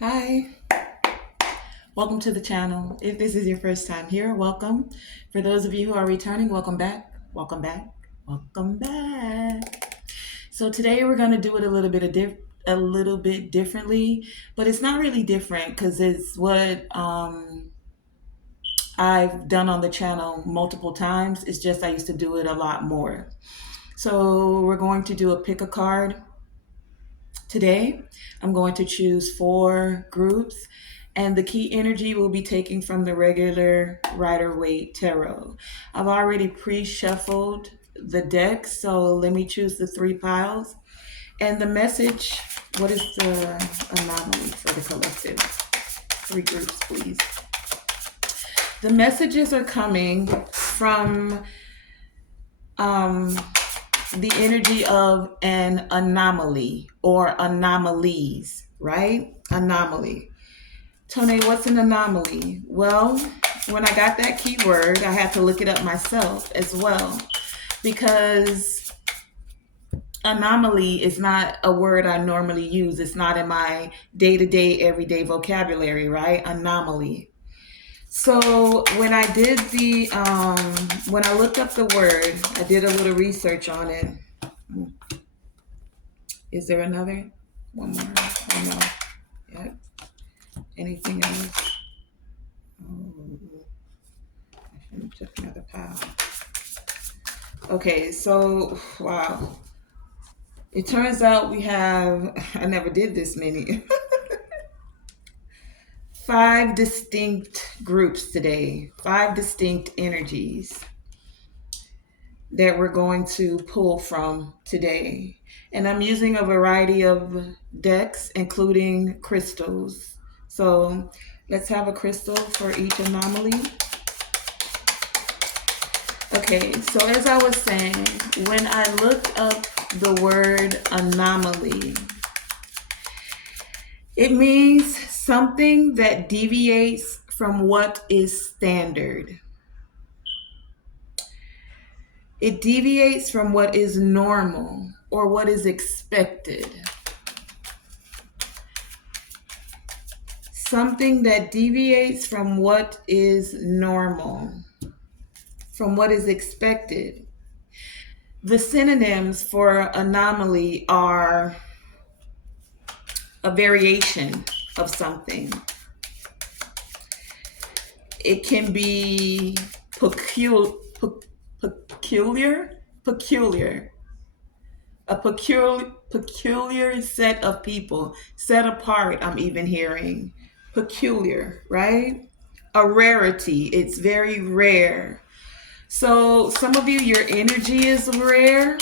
Hi, welcome to the channel. If this is your first time here, welcome. For those of you who are returning, welcome back, welcome back, welcome back. So today we're going to do it a little bit differently, but it's not really different because it's what I've done on the channel multiple times. It's just I used to do it a lot more. So we're going to do a pick a card. Today, I'm going to choose four groups, and the key energy will be taken from the regular Rider-Waite Tarot. I've already pre-shuffled the deck, so let me choose the three piles. And the message, what is the anomaly for the collective? Three groups, please. The messages are coming from the energy of an anomaly or anomalies, right? Anomaly. Tonae, what's an anomaly? Well, when I got that keyword, I had to look it up myself as well because anomaly is not a word I normally use. It's not in my day-to-day, everyday vocabulary, right? Anomaly. So when I did when I looked up the word, I did a little research on it. Is there another? One more? Oh no. Yep. Anything else? Oh, I shouldn't have took another pile. Okay, so wow. It turns out we have, I never did this many. Five distinct groups today, five distinct energies that we're going to pull from today. And I'm using a variety of decks, including crystals. So let's have a crystal for each anomaly. Okay, so as I was saying, when I looked up the word anomaly, it means something that deviates from what is standard. It deviates from what is normal or what is expected. Something that deviates from what is normal, from what is expected. The synonyms for anomaly are a variation of something. It can be peculiar, a peculiar set of people, set apart. I'm even hearing peculiar, right? A rarity. It's very rare. So some of you, your energy is rare.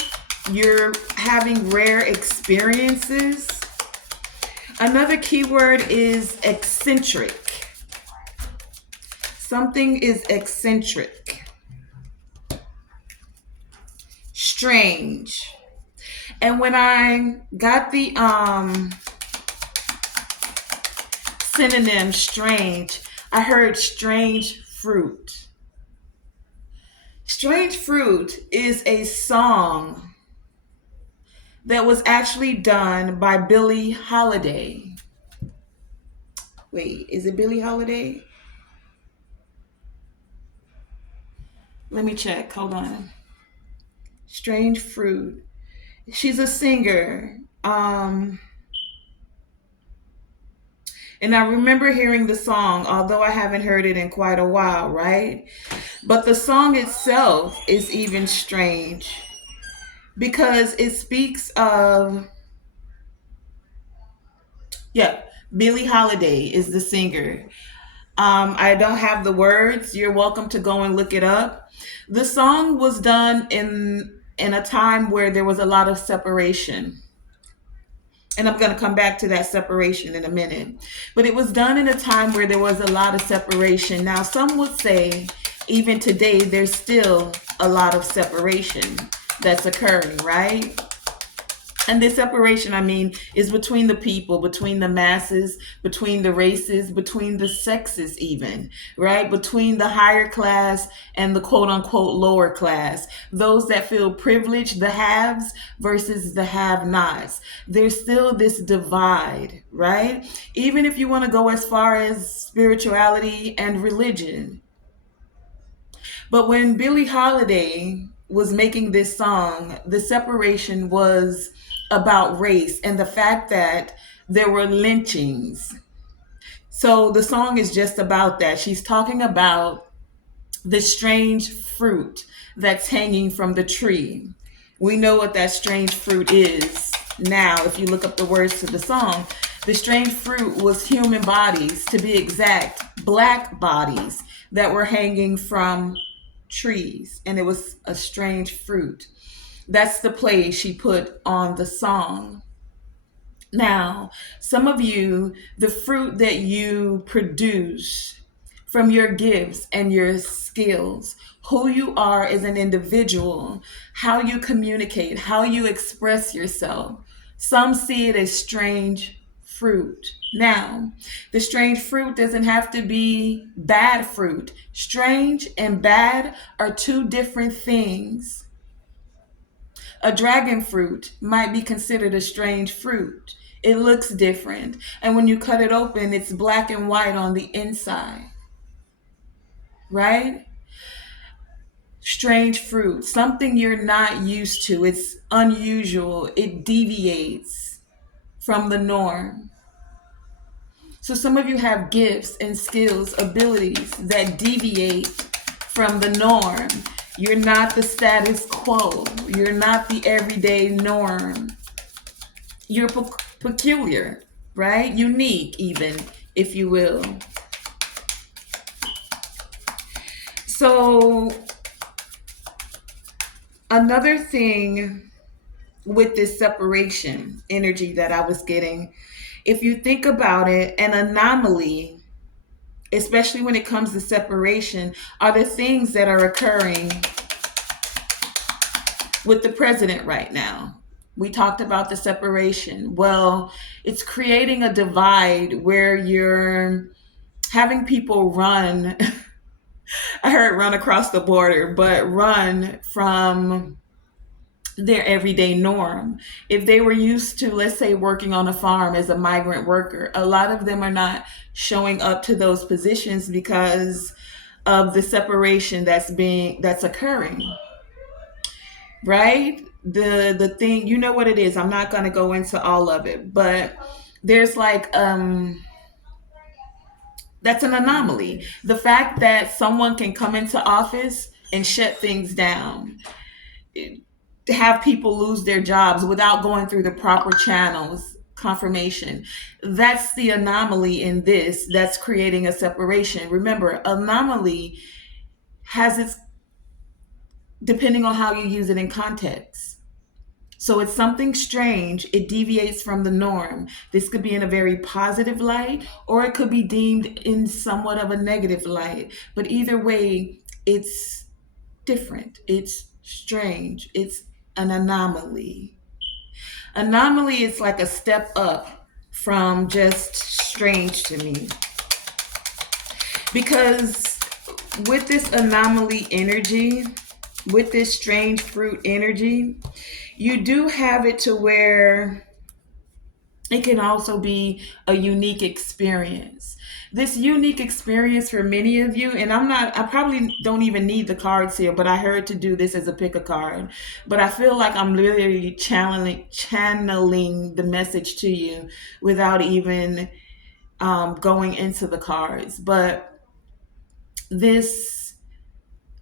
You're having rare experiences. Another keyword is eccentric. Something is eccentric. Strange. And when I got the synonym strange, I heard strange fruit. Strange Fruit is a song that was actually done by Billie Holiday. Wait, is it Billie Holiday? Let me check. Hold on. Strange Fruit. She's a singer. And I remember hearing the song, although I haven't heard it in quite a while, right? But the song itself is even strange because it speaks of, yeah, Billie Holiday is the singer. I don't have the words. You're welcome to go and look it up. The song was done in a time where there was a lot of separation. And I'm going to come back to that separation in a minute. But it was done in a time where there was a lot of separation. Now, some would say, even today, there's still a lot of separation that's occurring, right? And this separation, I mean, is between the people, between the masses, between the races, between the sexes even, right? Between the higher class and the quote unquote lower class. Those that feel privileged, the haves versus the have-nots. There's still this divide, right? Even if you want to go as far as spirituality and religion. But when Billie Holiday was making this song, the separation was about race and the fact that there were lynchings. So the song is just about that. She's talking about the strange fruit that's hanging from the tree. We know what that strange fruit is now if you look up the words to the song. The strange fruit was human bodies, to be exact, black bodies that were hanging from trees, and it was a strange fruit. That's the play she put on the song. Now, some of you, the fruit that you produce from your gifts and your skills, who you are as an individual, how you communicate, how you express yourself, some see it as strange fruit. Now, the strange fruit doesn't have to be bad fruit. Strange and bad are two different things. A dragon fruit might be considered a strange fruit. It looks different. And when you cut it open, it's black and white on the inside, right? Strange fruit, something you're not used to. It's unusual. It deviates from the norm. So some of you have gifts and skills, abilities that deviate from the norm. You're not the status quo. You're not the everyday norm. You're peculiar, right? Unique, even, if you will. So, another thing with this separation energy that I was getting, if you think about it, an anomaly, especially when it comes to separation, are the things that are occurring with the president right now. We talked about the separation. Well, it's creating a divide where you're having people run. I heard run across the border, but run from their everyday norm. If they were used to, let's say, working on a farm as a migrant worker, a lot of them are not showing up to those positions because of the separation that's occurring, right? The thing, you know what it is. I'm not going to go into all of it, but there's like that's an anomaly. The fact that someone can come into office and shut things down, have people lose their jobs without going through the proper channels, confirmation. That's the anomaly in this that's creating a separation. Remember, anomaly has its, depending on how you use it in context. So it's something strange. It deviates from the norm. This could be in a very positive light, or it could be deemed in somewhat of a negative light. But either way, it's different. It's strange. It's an anomaly. Anomaly is like a step up from just strange to me. Because with this anomaly energy, with this strange fruit energy, you do have it to where it can also be a unique experience. This unique experience for many of you, and I probably don't even need the cards here, but I heard to do this as a pick a card. But I feel like I'm literally channeling the message to you without even going into the cards. But this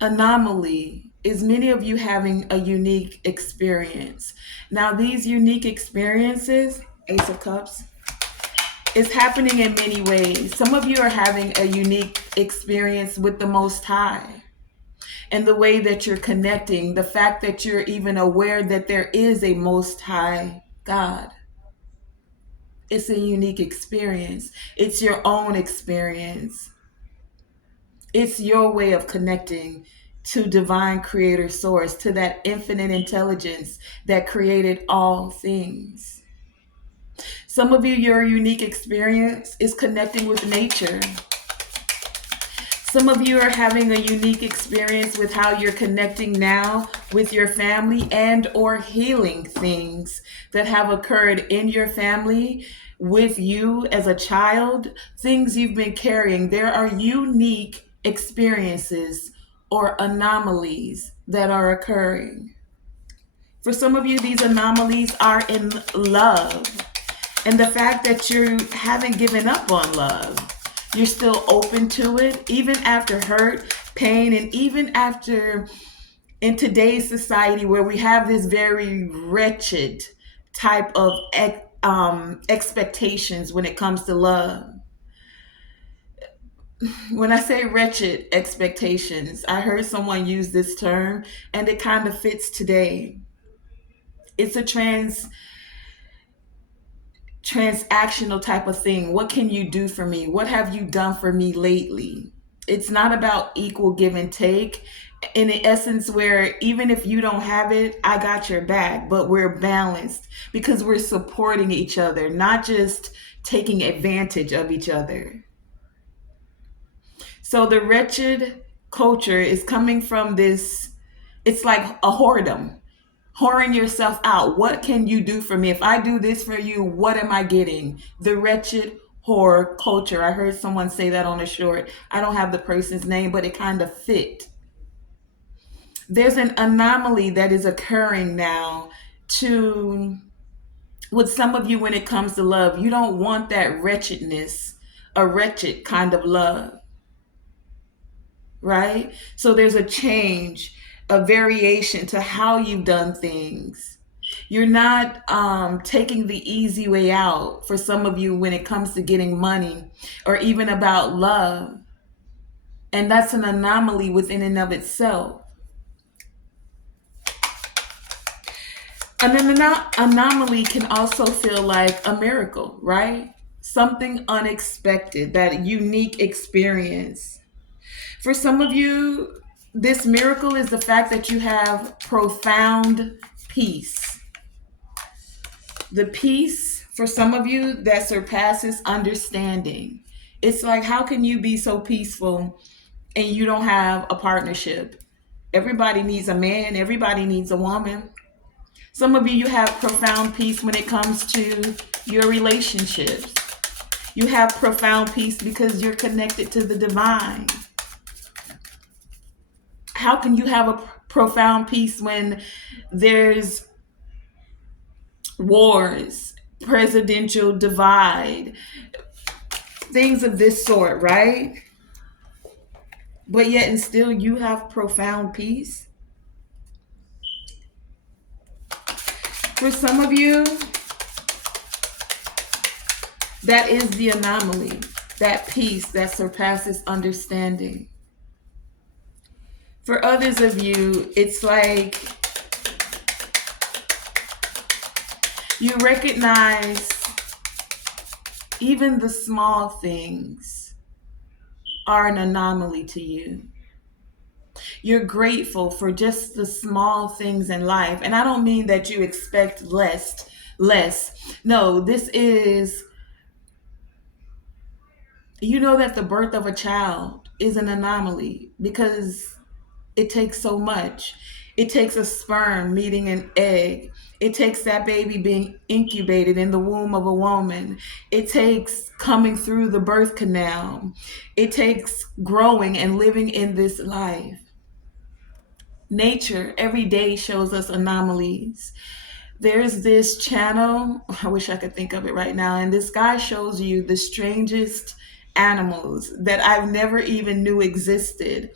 anomaly is many of you having a unique experience. Now, these unique experiences, Ace of Cups, is happening in many ways. Some of you are having a unique experience with the Most High and the way that you're connecting, the fact that you're even aware that there is a Most High God. It's a unique experience. It's your own experience. It's your way of connecting to divine creator source, to that infinite intelligence that created all things. Some of you, your unique experience is connecting with nature. Some of you are having a unique experience with how you're connecting now with your family and or healing things that have occurred in your family with you as a child, things you've been carrying. There are unique experiences or anomalies that are occurring. For some of you, these anomalies are in love. And the fact that you haven't given up on love, you're still open to it, even after hurt, pain, and even after in today's society where we have this very wretched type of expectations when it comes to love. When I say wretched expectations, I heard someone use this term and it kind of fits today. It's a transactional type of thing. What can you do for me? What have you done for me lately? It's not about equal give and take. In essence, where even if you don't have it, I got your back, but we're balanced because we're supporting each other, not just taking advantage of each other. So the wretched culture is coming from this, it's like a whoredom, whoring yourself out. What can you do for me? If I do this for you, what am I getting? The wretched whore culture. I heard someone say that on a short. I don't have the person's name, but it kind of fit. There's an anomaly that is occurring now to with some of you when it comes to love. You don't want that wretchedness, a wretched kind of love, right? So there's a change, a variation to how you've done things. You're not taking the easy way out for some of you when it comes to getting money or even about love. And that's an anomaly within and of itself. And an anomaly can also feel like a miracle, right? Something unexpected, that unique experience. For some of you, this miracle is the fact that you have profound peace. The peace for some of you that surpasses understanding. It's like, how can you be so peaceful and you don't have a partnership? Everybody needs a man, everybody needs a woman. Some of you, you have profound peace when it comes to your relationships. You have profound peace because you're connected to the divine. How can you have a profound peace when there's wars, presidential divide, things of this sort, right? But yet and still you have profound peace? For some of you, that is the anomaly, that peace that surpasses understanding. For others of you, it's like you recognize even the small things are an anomaly to you. You're grateful for just the small things in life. And I don't mean that you expect less. No, this is, you know that the birth of a child is an anomaly because it takes so much. It takes a sperm meeting an egg. It takes that baby being incubated in the womb of a woman. It takes coming through the birth canal. It takes growing and living in this life. Nature every day shows us anomalies. There's this channel, I wish I could think of it right now, and this guy shows you the strangest animals that I've never even knew existed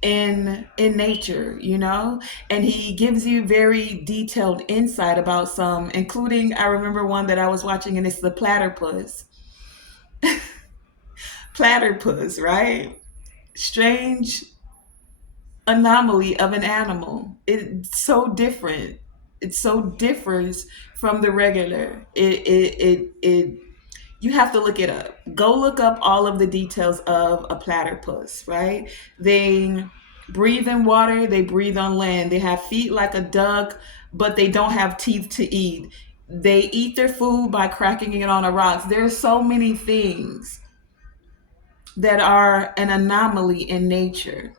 in nature, you know? And he gives you very detailed insight about some, including, I remember one that I was watching, and it's the platypus. Platypus, right? Strange anomaly of an animal. It's so different. It so differs from the regular. It you have to look it up. Go look up all of the details of a platypus, right? They breathe in water, they breathe on land. They have feet like a duck, but they don't have teeth to eat. They eat their food by cracking it on the rocks. There are so many things that are an anomaly in nature.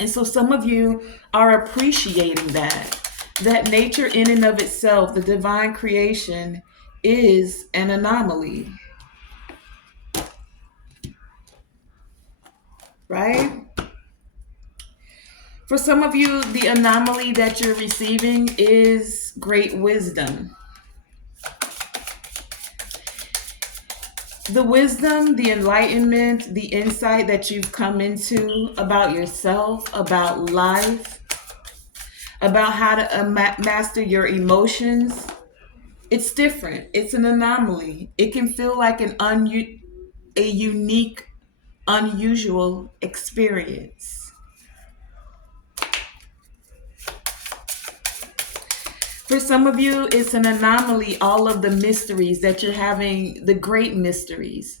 And so some of you are appreciating that nature in and of itself, the divine creation, is an anomaly, right? For some of you, the anomaly that you're receiving is great wisdom. The wisdom, the enlightenment, the insight that you've come into about yourself, about life, about how to master your emotions, it's different. It's an anomaly. It can feel like a unique, unusual experience. For some of you, it's an anomaly, all of the mysteries that you're having, the great mysteries.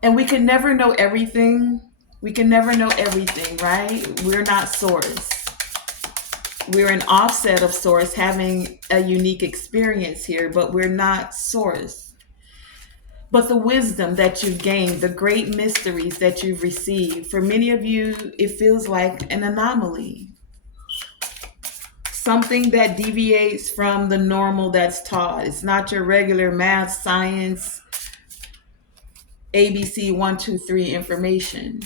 And we can never know everything. We can never know everything, right? We're not source. We're an offset of source having a unique experience here, but we're not source. But the wisdom that you've gained, the great mysteries that you've received, for many of you, it feels like an anomaly. Something that deviates from the normal that's taught. It's not your regular math, science, ABC 1, 2, 3 information.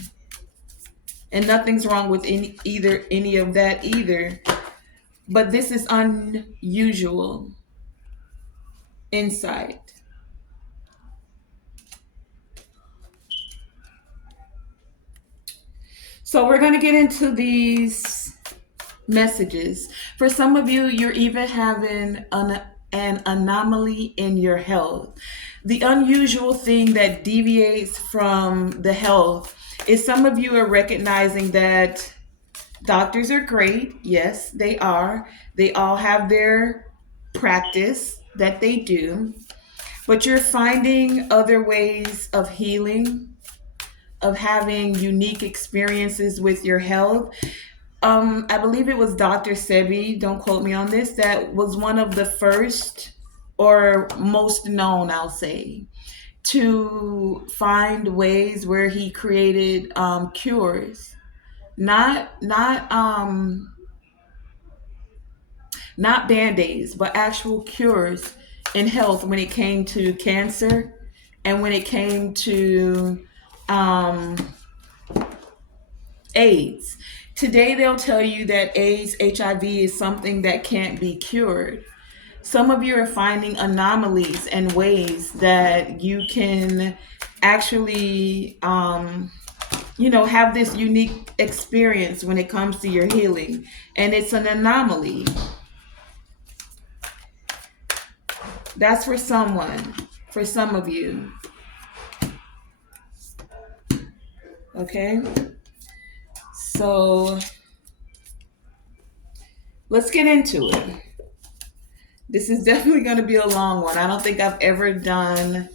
And nothing's wrong with any of that either. But this is unusual insight. So we're going to get into these messages. For some of you, you're even having an anomaly in your health. The unusual thing that deviates from the health is some of you are recognizing that doctors are great. Yes, they are. They all have their practice that they do. But you're finding other ways of healing, of having unique experiences with your health. I believe it was Dr. Sebi, don't quote me on this, that was one of the first or most known, I'll say, to find ways where he created cures, not not band-aids, but actual cures in health when it came to cancer and when it came to um, AIDS. Today, they'll tell you that AIDS, HIV is something that can't be cured. Some of you are finding anomalies and ways that you can actually, have this unique experience when it comes to your healing. And it's an anomaly. That's for someone, for some of you. Okay? So let's get into it. This is definitely going to be a long one. I don't think I've ever done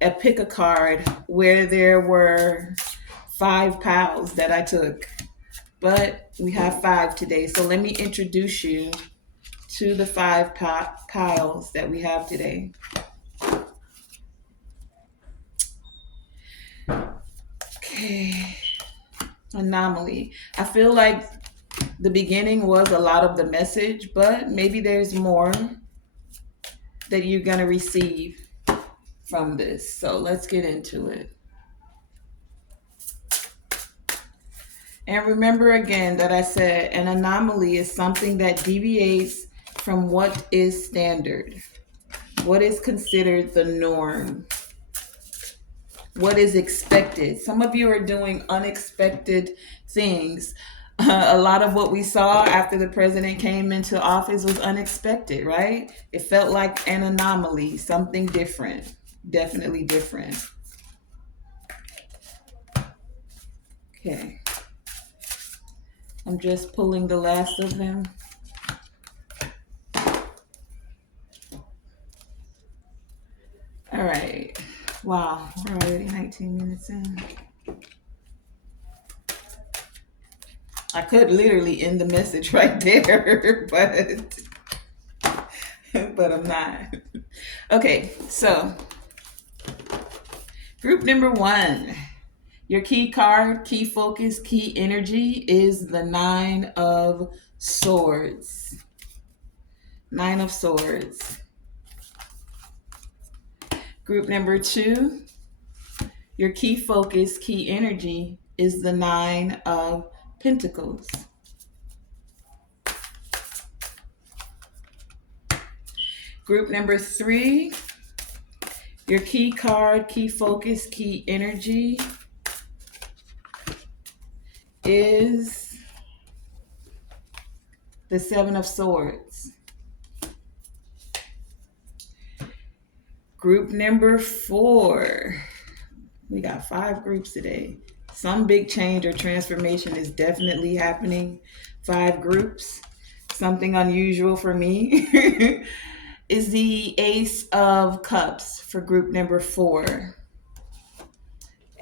a pick a card where there were 5 piles that I took, but we have 5 today. So let me introduce you to the 5 piles that we have today. Okay. Anomaly. I feel like the beginning was a lot of the message, but maybe there's more that you're going to receive from this. So let's get into it. And remember again that I said an anomaly is something that deviates from what is standard, what is considered the norm, what is expected. Some of you are doing unexpected things. A lot of what we saw after the president came into office was unexpected, right? It felt like an anomaly, something different, definitely different. Okay. I'm just pulling the last of them. All right. Wow, we're already 19 minutes in. I could literally end the message right there, but I'm not. Okay, so group number 1. Your key card, key focus, key energy is the 9 of Swords. 9 of Swords. Group number 2, your key focus, key energy is the Nine of Pentacles. Group number 3, your key card, key focus, key energy is the Seven of Swords. Group number 4, we got 5 groups today. Some big change or transformation is definitely happening. 5 groups. Something unusual for me is the Ace of Cups for group number 4.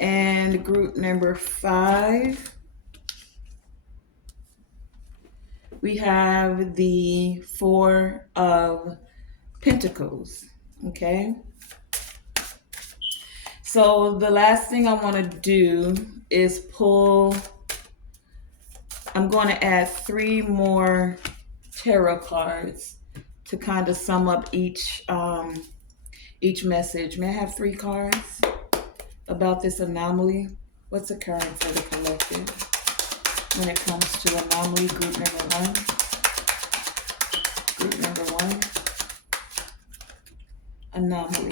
And group number 5, we have the Four of Pentacles. Okay. So the last thing I want to do is pull, I'm going to add 3 more tarot cards to kind of sum up each message. May I have 3 cards about this anomaly? What's occurring for the collective when it comes to anomaly? Group number 1. Group number 1. Anomaly.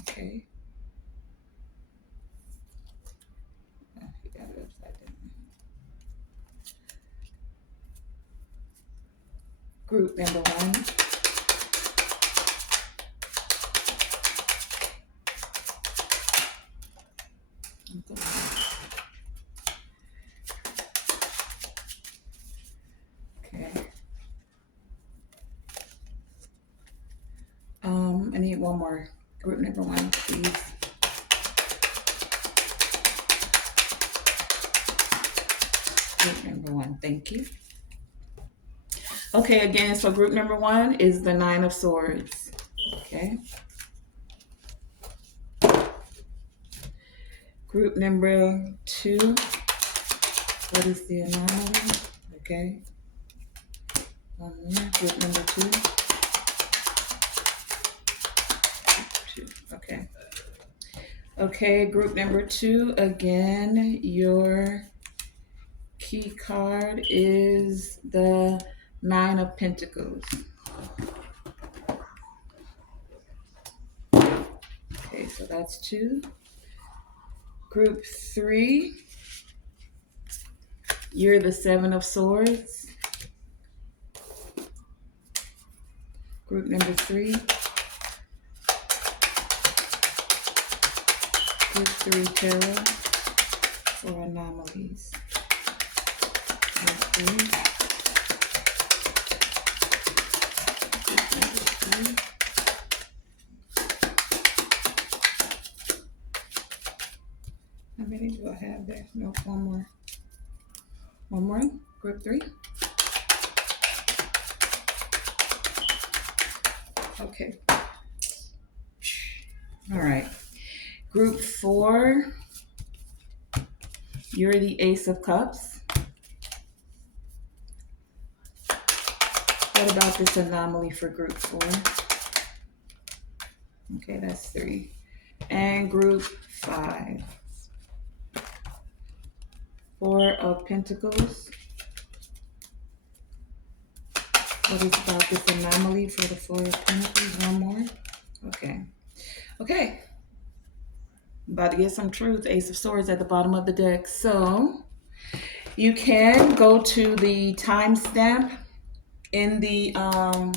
Okay. Oh, you got it upside down. Group number 1. Okay. I need one more. Group number 1, please. Group number 1, thank you. Okay, again, so group number 1 is the Nine of Swords. Okay. Group number 2, what is the anomaly? Okay. One more. Group number 2. Okay. Okay, group number 2, again, your key card is the Nine of Pentacles. Okay, so that's 2. Group 3, you're the Seven of Swords. Group number 3. Group 3 tarot for anomalies. Group 3. Group number 3. How many do I have there? No, one more. One more. Group 3. Okay. All right. Group 4, you're the Ace of Cups. What about this anomaly for group 4? Okay, that's 3. And group 5, Four of Pentacles. What is about this anomaly for the Four of Pentacles? One more. Okay. Okay. About to get some truth. Ace of Swords at the bottom of the deck. So you can go to the timestamp in the I'm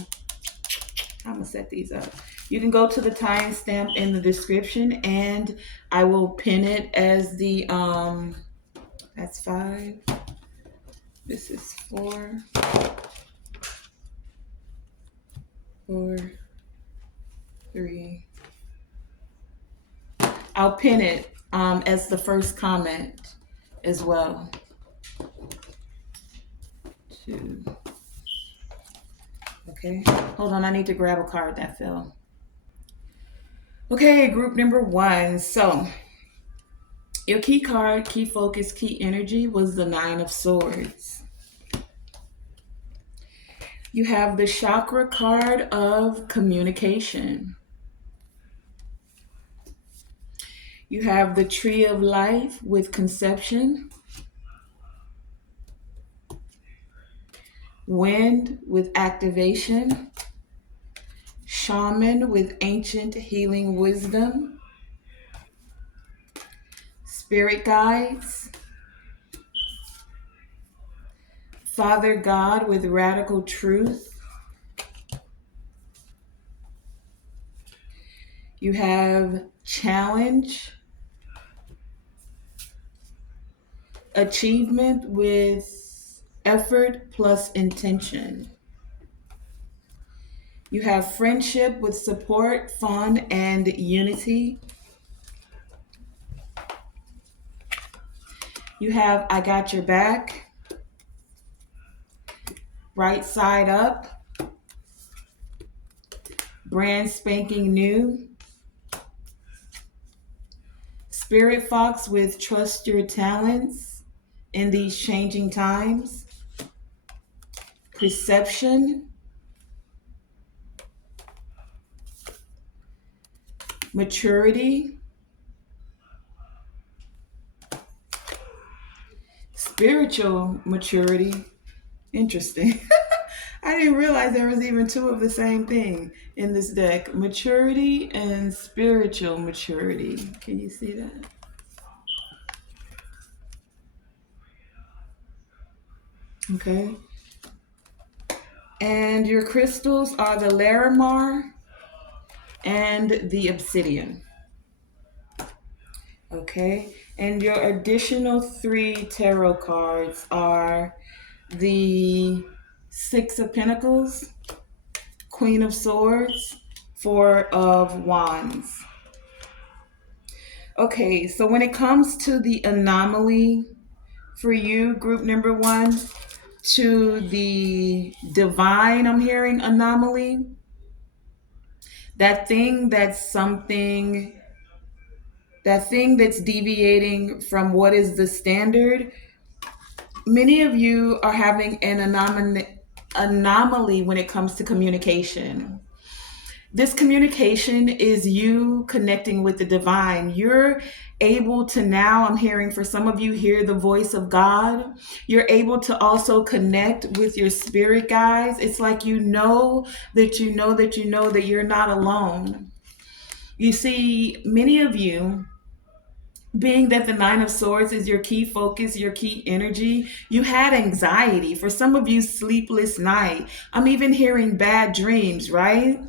gonna set these up. You can go to the timestamp in the description, and I will pin it as the that's 5. This is 4. 4, 3. I'll pin it as the first comment as well. 2. Okay, hold on, I need to grab a card that fell. Okay, group number 1. So your key card, key focus, key energy was the Nine of Swords. You have the chakra card of communication. You have the tree of life with conception, wind with activation, shaman with ancient healing wisdom, spirit guides, Father God with radical truth. You have challenge, achievement with effort plus intention. You have friendship with support, fun, and unity. You have I got your back, right side up, brand spanking new, spirit fox with trust your talents in these changing times, perception, maturity, spiritual maturity. Interesting. I didn't realize there was even two of the same thing in this deck. Maturity and spiritual maturity. Can you see that? Okay. And your crystals are the Larimar and the Obsidian. Okay. And your additional three tarot cards are the Six of Pentacles, Queen of Swords, Four of Wands. Okay, so when it comes to the anomaly for you, group number one, to the divine, I'm hearing anomaly, that thing that's something, that thing that's deviating from what is the standard. Many of you are having an anomaly when it comes to communication. This communication is you connecting with the divine. You're able to now, I'm hearing for some of you, hear the voice of God. You're able to also connect with your spirit guides. It's like you know that you know that you know that you're not alone. You see, many of you, being that the Nine of Swords is your key focus, your key energy, you had anxiety. For some of you, sleepless night. I'm even hearing bad dreams, right?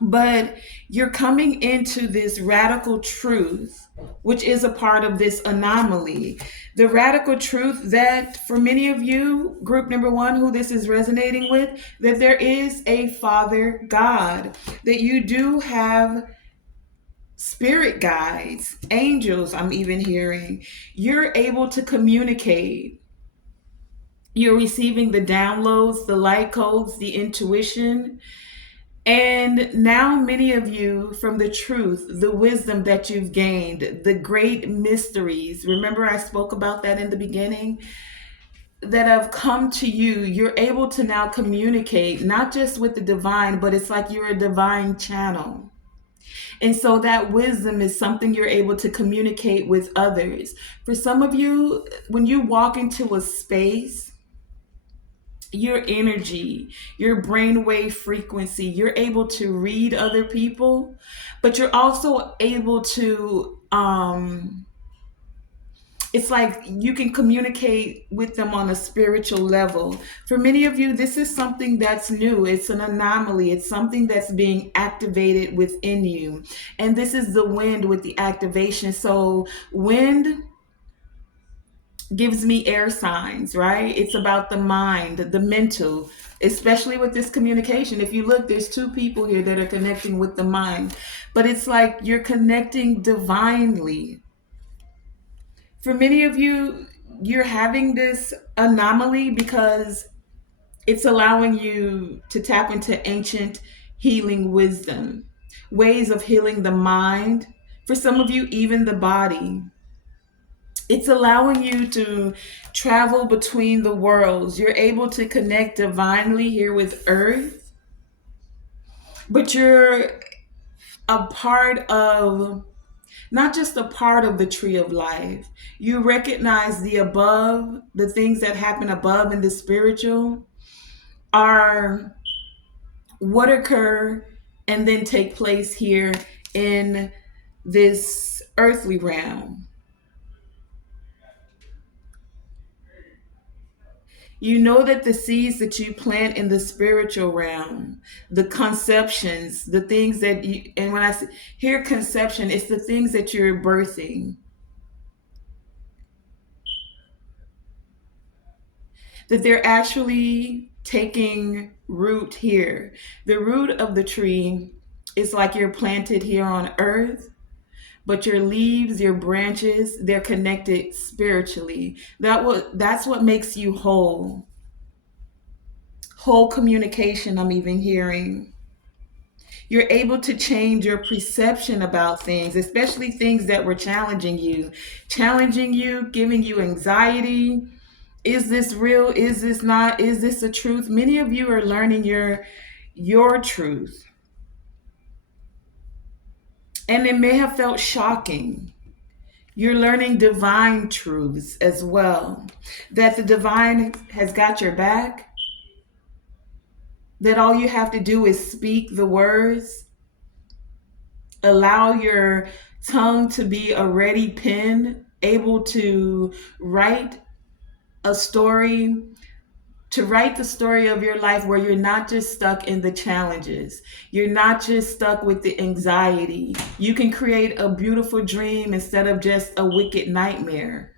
But you're coming into this radical truth, which is a part of this anomaly. The radical truth that for many of you, group number one, who this is resonating with, that there is a Father God, that you do have spirit guides, angels, I'm even hearing. You're able to communicate. You're receiving the downloads, the light codes, the intuition. And now, many of you, from the truth, the wisdom that you've gained, the great mysteries, remember I spoke about that in the beginning, that have come to you, you're able to now communicate, not just with the divine, but it's like you're a divine channel. And so that wisdom is something you're able to communicate with others. For some of you, when you walk into a space, your energy, your brainwave frequency, you're able to read other people, but you're also able to it's like you can communicate with them on a spiritual level. For many of you, this is something that's new. It's an anomaly. It's something that's being activated within you. And this is the wind with the activation. So wind gives me air signs, right? It's about the mind, the mental, especially with this communication. If you look, there's two people here that are connecting with the mind, but it's like you're connecting divinely. For many of you, you're having this anomaly because it's allowing you to tap into ancient healing wisdom, ways of healing the mind. For some of you, even the body. It's allowing you to travel between the worlds. You're able to connect divinely here with Earth, but you're a part of not just a part of the tree of life. You recognize the above, the things that happen above in the spiritual are what occur and then take place here in this earthly realm. You know that the seeds that you plant in the spiritual realm, the conceptions, the things that you, and when hear conception, it's the things that you're birthing, that they're actually taking root here. The root of the tree is like you're planted here on earth, but your leaves, your branches, they're connected spiritually. That's what makes you whole. Whole communication, I'm even hearing. You're able to change your perception about things, especially things that were challenging you, giving you anxiety. Is this real? Is this not? Is this the truth? Many of you are learning your truth. And it may have felt shocking. You're learning divine truths as well. That the divine has got your back, that all you have to do is speak the words, allow your tongue to be a ready pen, able to write a story, to write the story of your life where you're not just stuck in the challenges. You're not just stuck with the anxiety. You can create a beautiful dream instead of just a wicked nightmare.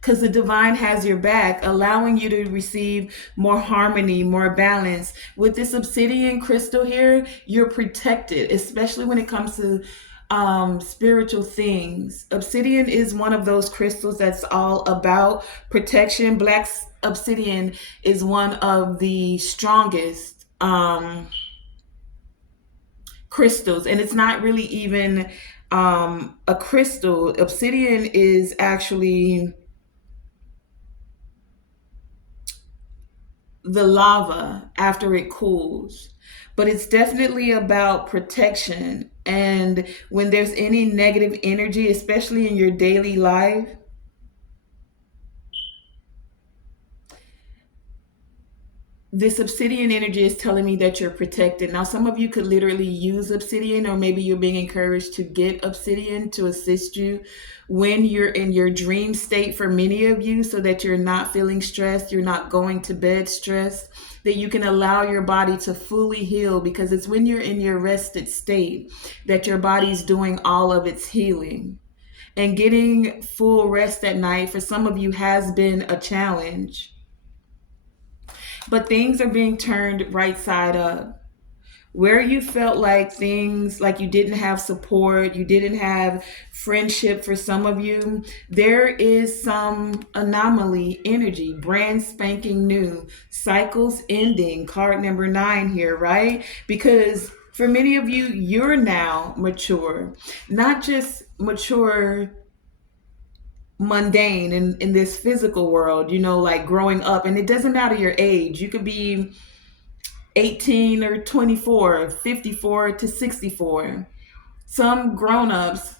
Because the divine has your back, allowing you to receive more harmony, more balance. With this obsidian crystal here, you're protected, especially when it comes to spiritual things. Obsidian is one of those crystals that's all about protection. Black obsidian is one of the strongest crystals, and it's not really even a crystal. Obsidian is actually the lava after it cools. But it's definitely about protection. And when there's any negative energy, especially in your daily life, this obsidian energy is telling me that you're protected. Now, some of you could literally use obsidian, or maybe you're being encouraged to get obsidian to assist you when you're in your dream state, for many of you, so that you're not feeling stressed, you're not going to bed stressed, that you can allow your body to fully heal, because it's when you're in your rested state that your body's doing all of its healing. And getting full rest at night for some of you has been a challenge, but things are being turned right side up. Where you felt like things, like you didn't have support, you didn't have friendship, for some of you, there is some anomaly energy, brand spanking new, cycles ending, card number 9 here, right? Because for many of you, you're now mature, not just mature mundane in this physical world, like growing up. And it doesn't matter your age. You could be 18 or 24, 54 to 64. Some grown-ups,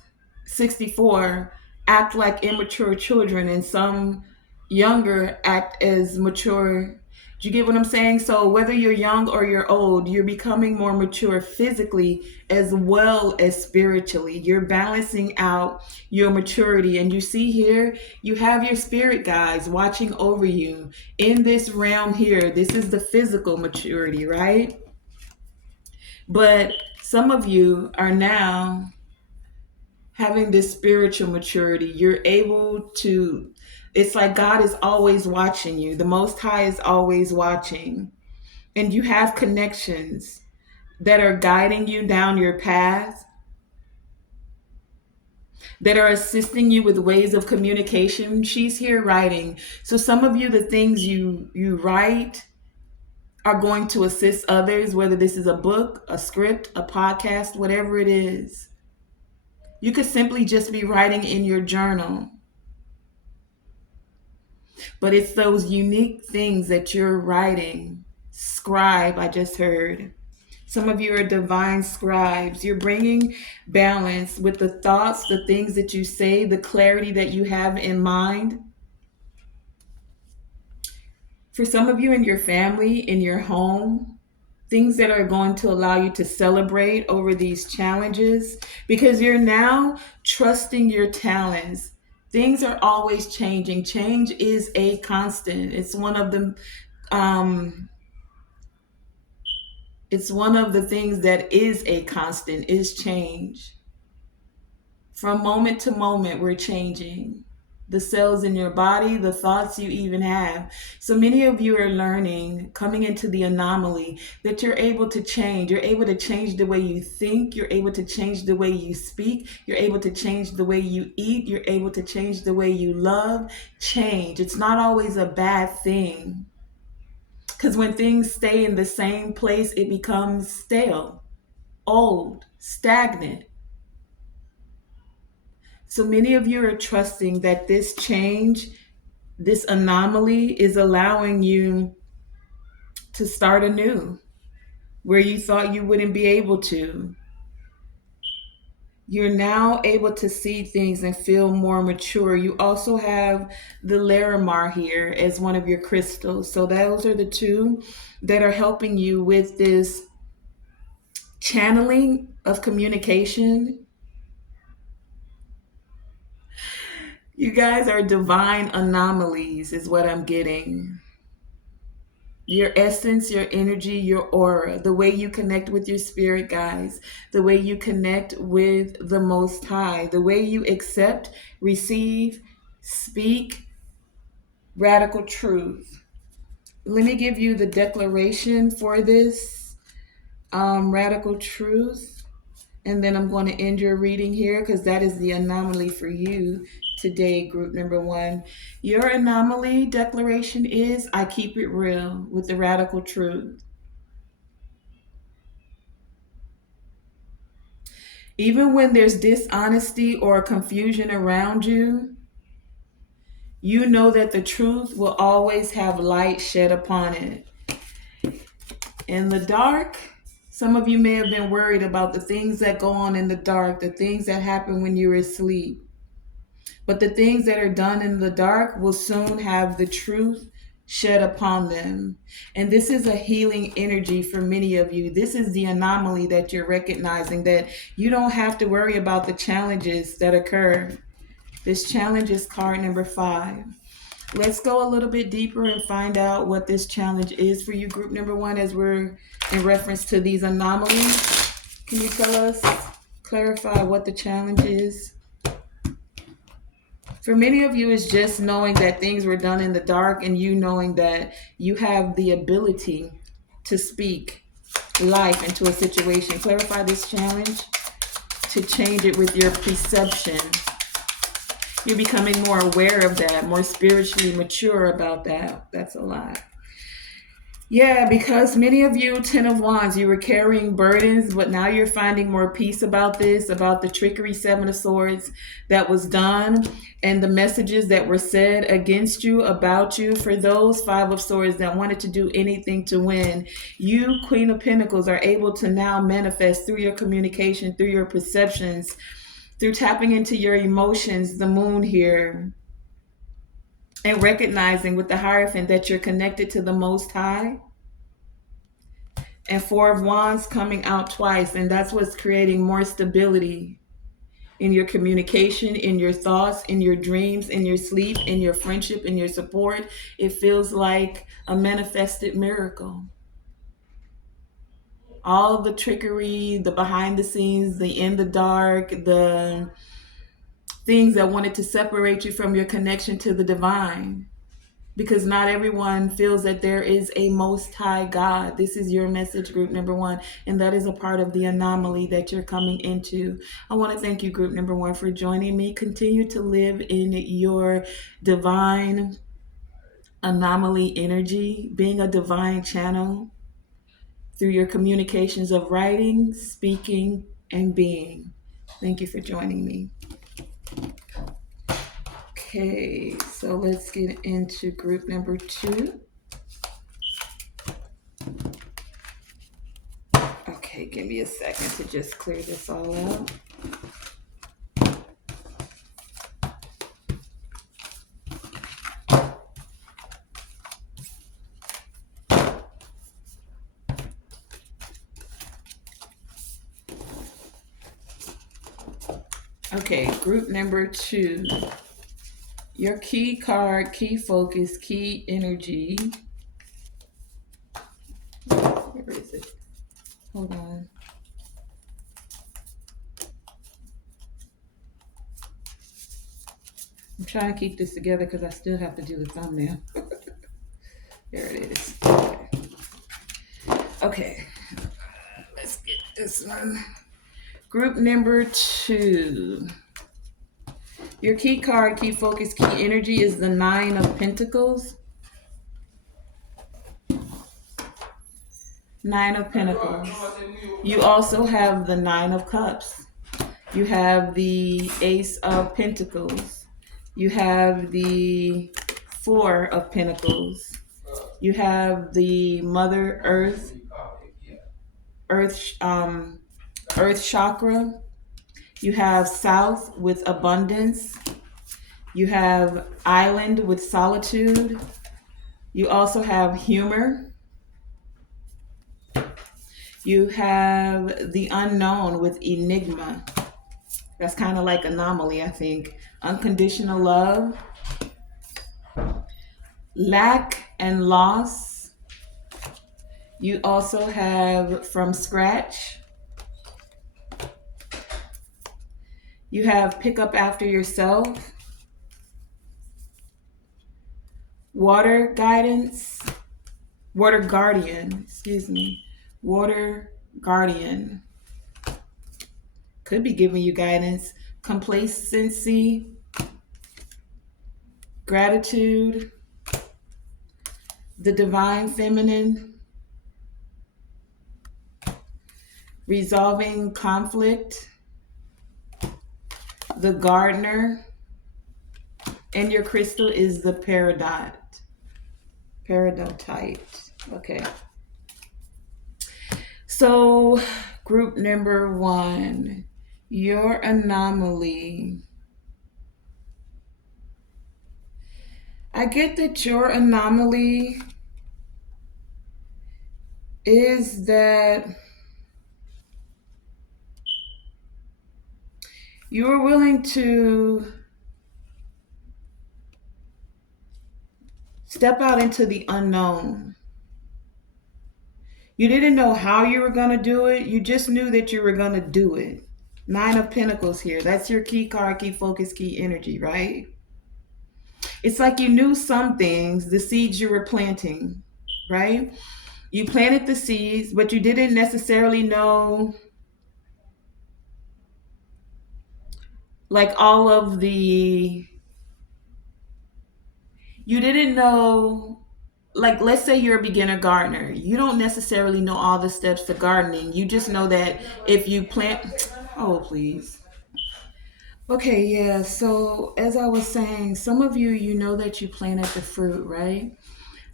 64, act like immature children, and some younger act as mature. Do you get what I'm saying? So whether you're young or you're old, you're becoming more mature physically as well as spiritually. You're balancing out your maturity. And you see here, you have your spirit guides watching over you in this realm here. This is the physical maturity, right? But some of you are now having this spiritual maturity. You're able to, it's like God is always watching you. The Most High is always watching. And you have connections that are guiding you down your path, that are assisting you with ways of communication. She's here writing. So some of you, the things you write are going to assist others, whether this is a book, a script, a podcast, whatever it is. You could simply just be writing in your journal. But it's those unique things that you're writing. Scribe, I just heard. Some of you are divine scribes. You're bringing balance with the thoughts, the things that you say, the clarity that you have in mind. For some of you in your family, in your home, things that are going to allow you to celebrate over these challenges because you're now trusting your talents. Things are always changing. Change is a constant. Um, it's one of the things that is a constant is change. From moment to moment, we're changing. The cells in your body, the thoughts you even have. So many of you are learning, coming into the anomaly, that you're able to change. You're able to change the way you think. You're able to change the way you speak. You're able to change the way you eat. You're able to change the way you love. Change. It's not always a bad thing. Because when things stay in the same place, it becomes stale, old, stagnant. So many of you are trusting that this change, this anomaly is allowing you to start anew where you thought you wouldn't be able to. You're now able to see things and feel more mature. You also have the Larimar here as one of your crystals. So those are the two that are helping you with this channeling of communication. You guys are divine anomalies, is what I'm getting. Your essence, your energy, your aura, the way you connect with your spirit guides, the way you connect with the Most High, the way you accept, receive, speak radical truth. Let me give you the declaration for this radical truth. And then I'm going to end your reading here because that is the anomaly for you today, group number 1. Your anomaly declaration is, I keep it real with the radical truth. Even when there's dishonesty or confusion around you, you know that the truth will always have light shed upon it. In the dark, some of you may have been worried about the things that go on in the dark, the things that happen when you're asleep. But the things that are done in the dark will soon have the truth shed upon them. And this is a healing energy for many of you. This is the anomaly that you're recognizing, that you don't have to worry about the challenges that occur. This challenge is card number 5. Let's go a little bit deeper and find out what this challenge is for you, group number 1, as we're in reference to these anomalies. Can you tell us, clarify what the challenge is? For many of you, it's just knowing that things were done in the dark and you knowing that you have the ability to speak life into a situation. Clarify this challenge to change it with your perception. You're becoming more aware of that, more spiritually mature about that. That's a lot. Yeah, because many of you, 10 of Wands, you were carrying burdens, but now you're finding more peace about this, about the trickery, 7 of Swords that was done and the messages that were said against you, about you. For those 5 of Swords that wanted to do anything to win, you, Queen of Pentacles, are able to now manifest through your communication, through your perceptions, through tapping into your emotions, the moon here, and recognizing with the Hierophant that you're connected to the Most High. And 4 of Wands coming out twice. And that's what's creating more stability in your communication, in your thoughts, in your dreams, in your sleep, in your friendship, in your support. It feels like a manifested miracle. All of the trickery, the behind the scenes, the in the dark, the things that wanted to separate you from your connection to the divine, because not everyone feels that there is a Most High God. This is your message, group number 1, and that is a part of the anomaly that you're coming into. I want to thank you, group number 1, for joining me. Continue to live in your divine anomaly energy, being a divine channel through your communications of writing, speaking, and being. Thank you for joining me. Okay, so let's get into group number 2. Okay. Okay, give me a second to just clear this all out. Okay, group number 2. Your key card, key focus, key energy. Where is it? Hold on. I'm trying to keep this together because I still have to do the thumbnail. There it is. Okay. Okay. Let's get this one. Group number 2. Your key card, key focus, key energy is the 9 of Pentacles. 9 of Pentacles. You also have the 9 of Cups. You have the Ace of Pentacles. You have the 4 of Pentacles. You have the Mother Earth, Earth chakra. You have South with abundance. You have Island with solitude. You also have humor. You have the unknown with enigma. That's kind of like anomaly, I think. Unconditional love. Lack and loss. You also have from scratch. You have pick up after yourself. Water guidance. Water guardian, excuse me. Water guardian. Could be giving you guidance. Complacency. Gratitude. The divine feminine. Resolving conflict. The gardener. And your crystal is the peridot. Peridotite. Okay. So, group number 1, your anomaly. I get that your anomaly is that you were willing to step out into the unknown. You didn't know how you were going to do it. You just knew that you were going to do it. 9 of Pentacles here. That's your key card, key focus, key energy, right? It's like you knew some things, the seeds you were planting, right? You planted the seeds, but you didn't necessarily know like all of the, you didn't know, like let's say you're a beginner gardener. You don't necessarily know all the steps to gardening. You just know that if you plant, oh please. Okay, yeah, so as I was saying, some of you, you know that you planted the fruit, right?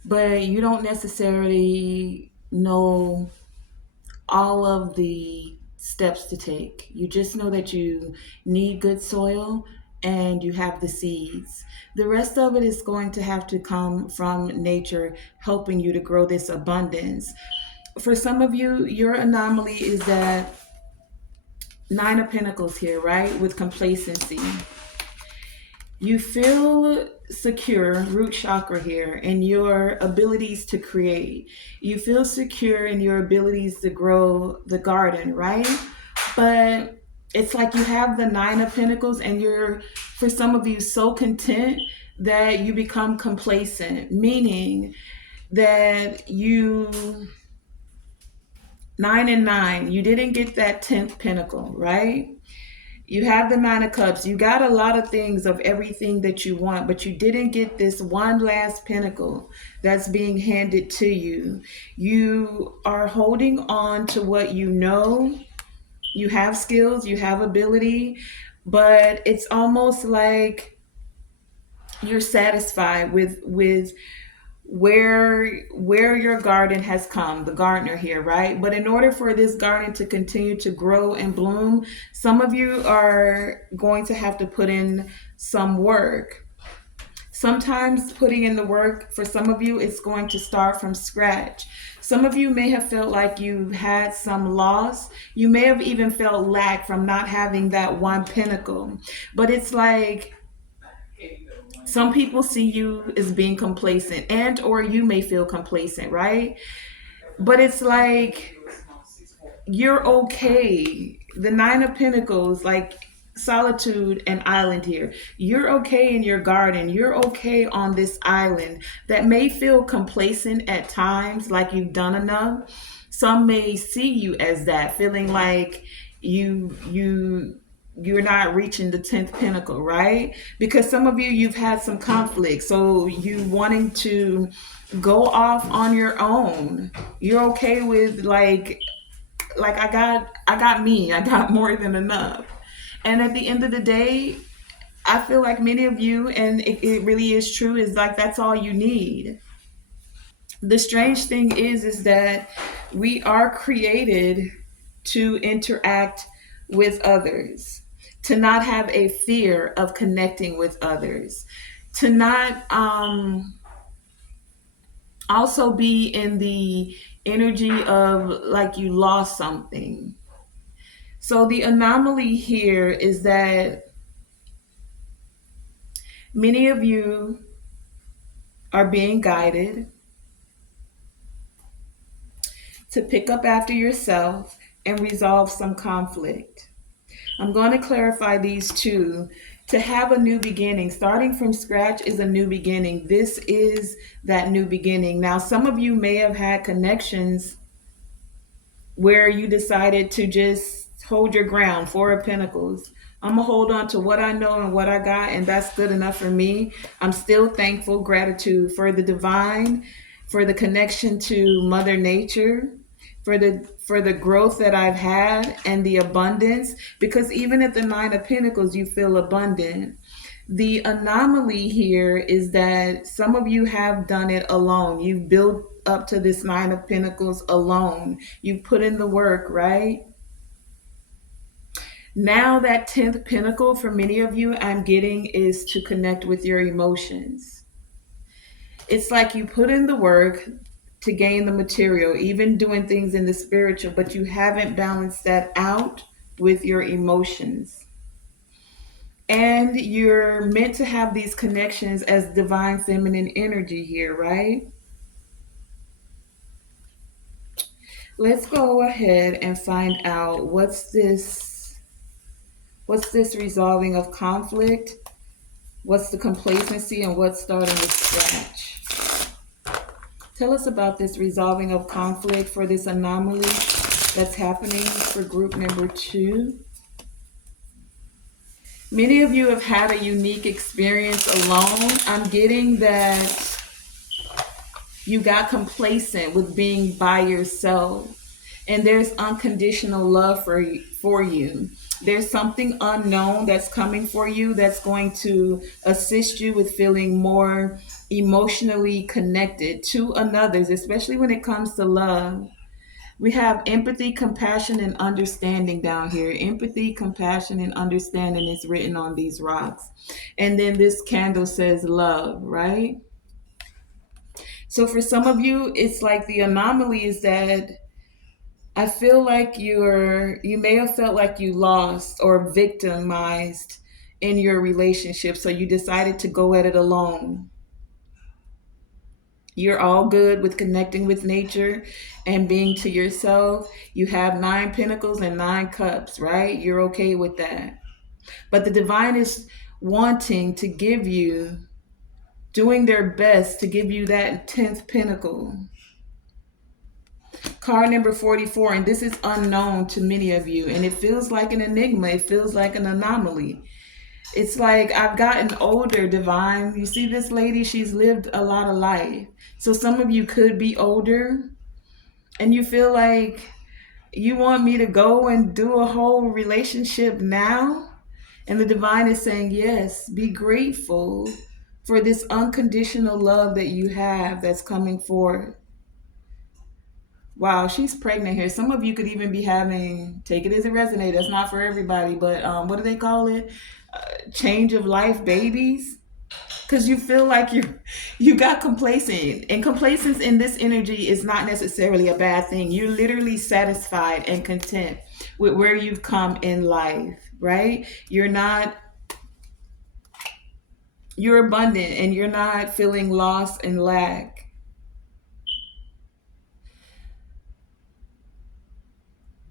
But you don't necessarily know all of the steps to take. You just know that you need good soil and you have the seeds. The rest of it is going to have to come from nature helping you to grow this abundance. For some of you, your anomaly is that 9 of Pentacles here, right? With complacency. You feel secure, root chakra here, in your abilities to create. You feel secure in your abilities to grow the garden, right? But it's like you have the 9 of Pentacles and you're, for some of you, so content that you become complacent, meaning that you, 9 and 9, you didn't get that 10th pentacle, right? You have the 9 of Cups. You got a lot of things of everything that you want, but you didn't get this one last pinnacle that's being handed to you. You are holding on to what you know. You have skills, you have ability, but it's almost like you're satisfied with where your garden has come, the gardener here, right? But in order for this garden to continue to grow and bloom, some of you are going to have to put in some work. Sometimes putting in the work for some of you is going to start from scratch. Some of you may have felt like you had some loss. You may have even felt lack from not having that one pinnacle. But it's like some people see you as being complacent, and or you may feel complacent, right? But it's like you're okay. The Nine of Pentacles, like solitude and island here. You're okay in your garden. You're okay on this island that may feel complacent at times, like you've done enough. Some may see you as that, feeling like you're not reaching the 10th pinnacle, right? Because some of you, you've had some conflict, so you wanting to go off on your own. You're okay with like I got me. I got more than enough. And at the end of the day, I feel like many of you, and it really is true, is like that's all you need. The strange thing is that we are created to interact with others, to not have a fear of connecting with others, to not also be in the energy of like you lost something. So the anomaly here is that many of you are being guided to pick up after yourself and resolve some conflict. I'm going to clarify these two. To have a new beginning, starting from scratch is a new beginning. This is that new beginning. Now, some of you may have had connections where you decided to just hold your ground. Four of Pentacles. I'm going to hold on to what I know and what I got, and that's good enough for me. I'm still thankful, gratitude for the divine, for the connection to Mother Nature, for the growth that I've had and the abundance, because even at the Nine of Pentacles, you feel abundant. The anomaly here is that some of you have done it alone. You've built up to this Nine of Pentacles alone. You put in the work, right? Now that 10th Pentacle for many of you I'm getting is to connect with your emotions. It's like you put in the work to gain the material, even doing things in the spiritual, but you haven't balanced that out with your emotions. And you're meant to have these connections as divine feminine energy here, right? Let's go ahead and find out what's this resolving of conflict, what's the complacency, and what's starting with scratch. Tell us about this resolving of conflict for this anomaly that's happening for group number 2. Many of you have had a unique experience alone. I'm getting that you got complacent with being by yourself, and there's unconditional love for you. There's something unknown that's coming for you that's going to assist you with feeling more emotionally connected to others, especially when it comes to love. We have empathy, compassion, and understanding down here. Empathy, compassion, and understanding is written on these rocks. And then this candle says love, right? So for some of you, it's like the anomaly is that I feel like you may have felt like you lost or victimized in your relationship, so you decided to go at it alone. You're all good with connecting with nature and being to yourself. You have 9 pentacles and 9 cups, right? You're okay with that. But the divine is wanting to give you, doing their best to give you that 10th pentacle. Card number 44, and this is unknown to many of you, and it feels like an enigma. It feels like an anomaly. It's like I've gotten older, divine. You see this lady, she's lived a lot of life. So some of you could be older and you feel like you want me to go and do a whole relationship now. And the divine is saying, yes, be grateful for this unconditional love that you have that's coming forth. Wow, she's pregnant here. Some of you could even be having, take it as it resonates. That's not for everybody, but what do they call it? Change of life babies. Because you feel like you got complacent, and complacence in this energy is not necessarily a bad thing. You're literally satisfied and content with where you've come in life, right? You're abundant and you're not feeling loss and lack.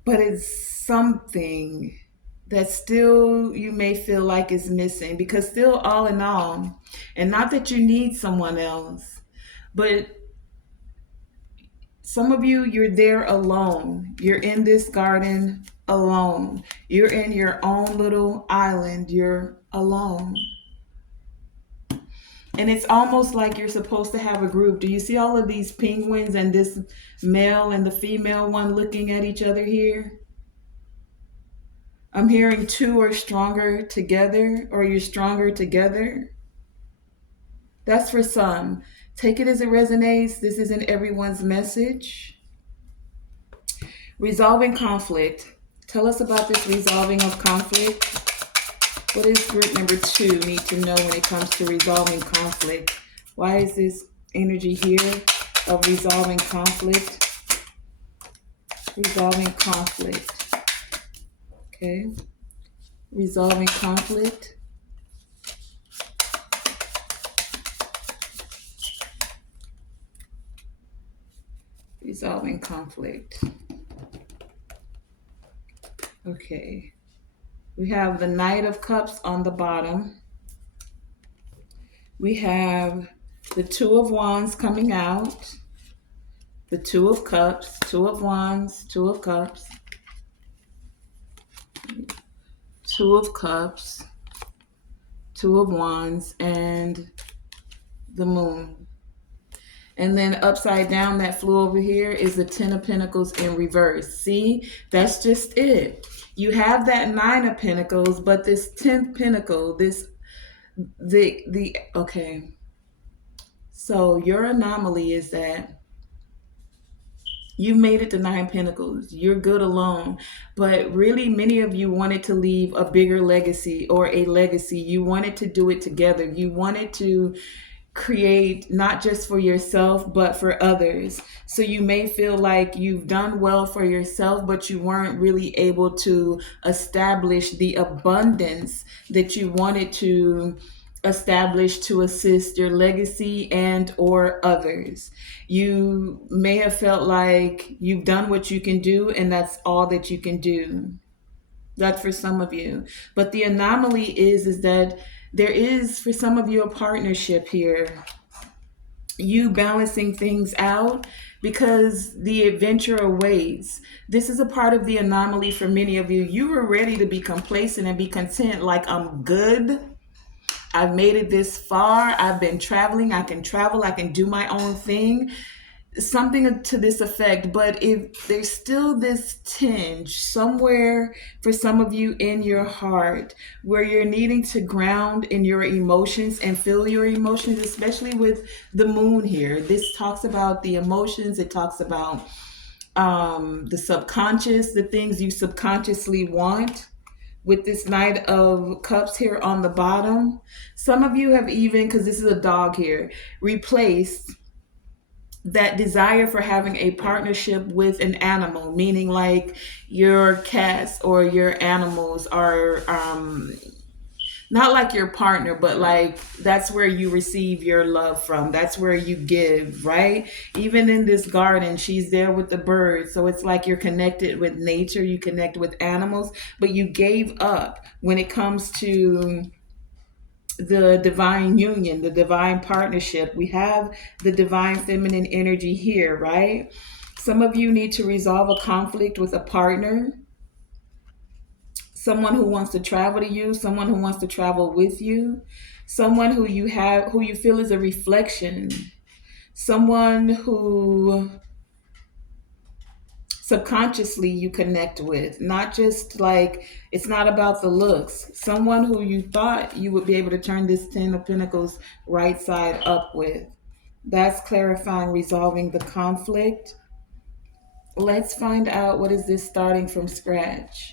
But it's something that still you may feel like is missing, because still all in all, and not that you need someone else, but some of you, you're there alone. You're in this garden alone. You're in your own little island. You're alone. And it's almost like you're supposed to have a group. Do you see all of these penguins and this male and the female one looking at each other here? I'm hearing two are stronger together, or you're stronger together. That's for some. Take it as it resonates. This isn't everyone's message. Resolving conflict. Tell us about this resolving of conflict. What does group number 2 need to know when it comes to resolving conflict? Why is this energy here of resolving conflict? Resolving conflict. Okay. Resolving conflict. Resolving conflict. Okay. We have the Knight of Cups on the bottom. We have the Two of Wands coming out. The Two of Cups, Two of Wands, Two of Cups. Two of Cups, Two of Wands, and the Moon. And then upside down that flew over here is the Ten of Pentacles in reverse. See, that's just it. You have that Nine of Pentacles, but this 10th Pentacle, okay. So your anomaly is that you've made it to 9 Pentacles. You're good alone. But really, many of you wanted to leave a bigger legacy, or a legacy. You wanted to do it together. You wanted to create not just for yourself, but for others. So you may feel like you've done well for yourself, but you weren't really able to establish the abundance that you wanted to establish to assist your legacy and or others. You may have felt like you've done what you can do, and that's all that you can do. That's for some of you. But the anomaly is that there is, for some of you, a partnership here. You balancing things out because the adventure awaits. This is a part of the anomaly for many of you. You were ready to be complacent and be content, like, I'm good. I've made it this far. I've been traveling. I can travel. I can do my own thing. Something to this effect. But if there's still this tinge somewhere for some of you in your heart where you're needing to ground in your emotions and feel your emotions, especially with the Moon here. This talks about the emotions. It talks about the subconscious, the things you subconsciously want. With this Knight of Cups here on the bottom, some of you have even, because this is a dog here, replaced that desire for having a partnership with an animal, meaning like your cats or your animals are not like your partner, but like that's where you receive your love from. That's where you give, right? Even in this garden, she's there with the birds. So it's like you're connected with nature, you connect with animals, but you gave up when it comes to the divine union, the divine partnership. We have the divine feminine energy here, right? Some of you need to resolve a conflict with a partner, someone who wants to travel to you, someone who wants to travel with you, someone who you feel is a reflection, someone subconsciously you connect with. Not just like, it's not about the looks. Someone who you thought you would be able to turn this 10 of Pentacles right side up with. That's clarifying, resolving the conflict. Let's find out, what is this starting from scratch?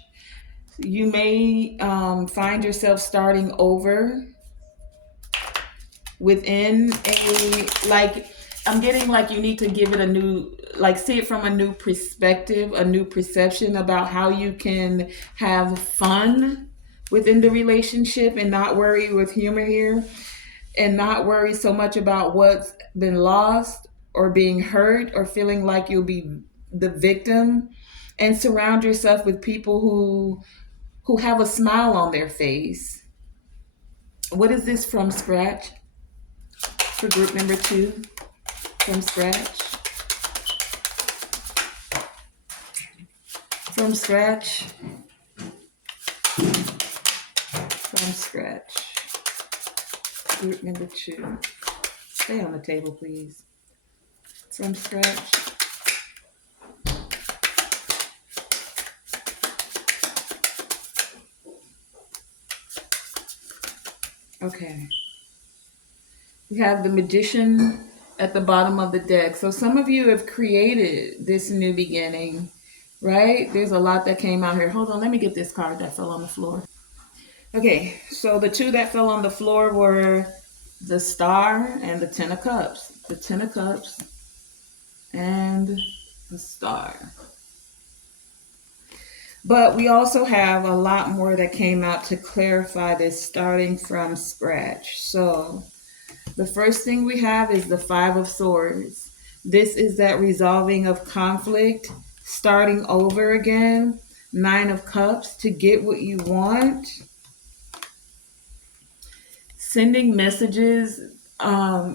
You may find yourself starting over within a, like, I'm getting like you need to give it a new, like, see it from a new perspective, a new perception about how you can have fun within the relationship and not worry, with humor here, and not worry so much about what's been lost or being hurt or feeling like you'll be the victim, and surround yourself with people who have a smile on their face. What is this from scratch for group number 2? From scratch. From scratch. From scratch. Group number 2. Stay on the table, please. From scratch. Okay. We have the Magician at the bottom of the deck. So some of you have created this new beginning, right? There's a lot that came out here. Hold on, let me get this card that fell on the floor. Okay, so the 2 that fell on the floor were the Star and the 10 of Cups. The 10 of Cups and the Star. But we also have a lot more that came out to clarify this starting from scratch. So the first thing we have is the 5 of Swords. This is that resolving of conflict, starting over again. 9 of Cups, to get what you want. Sending messages,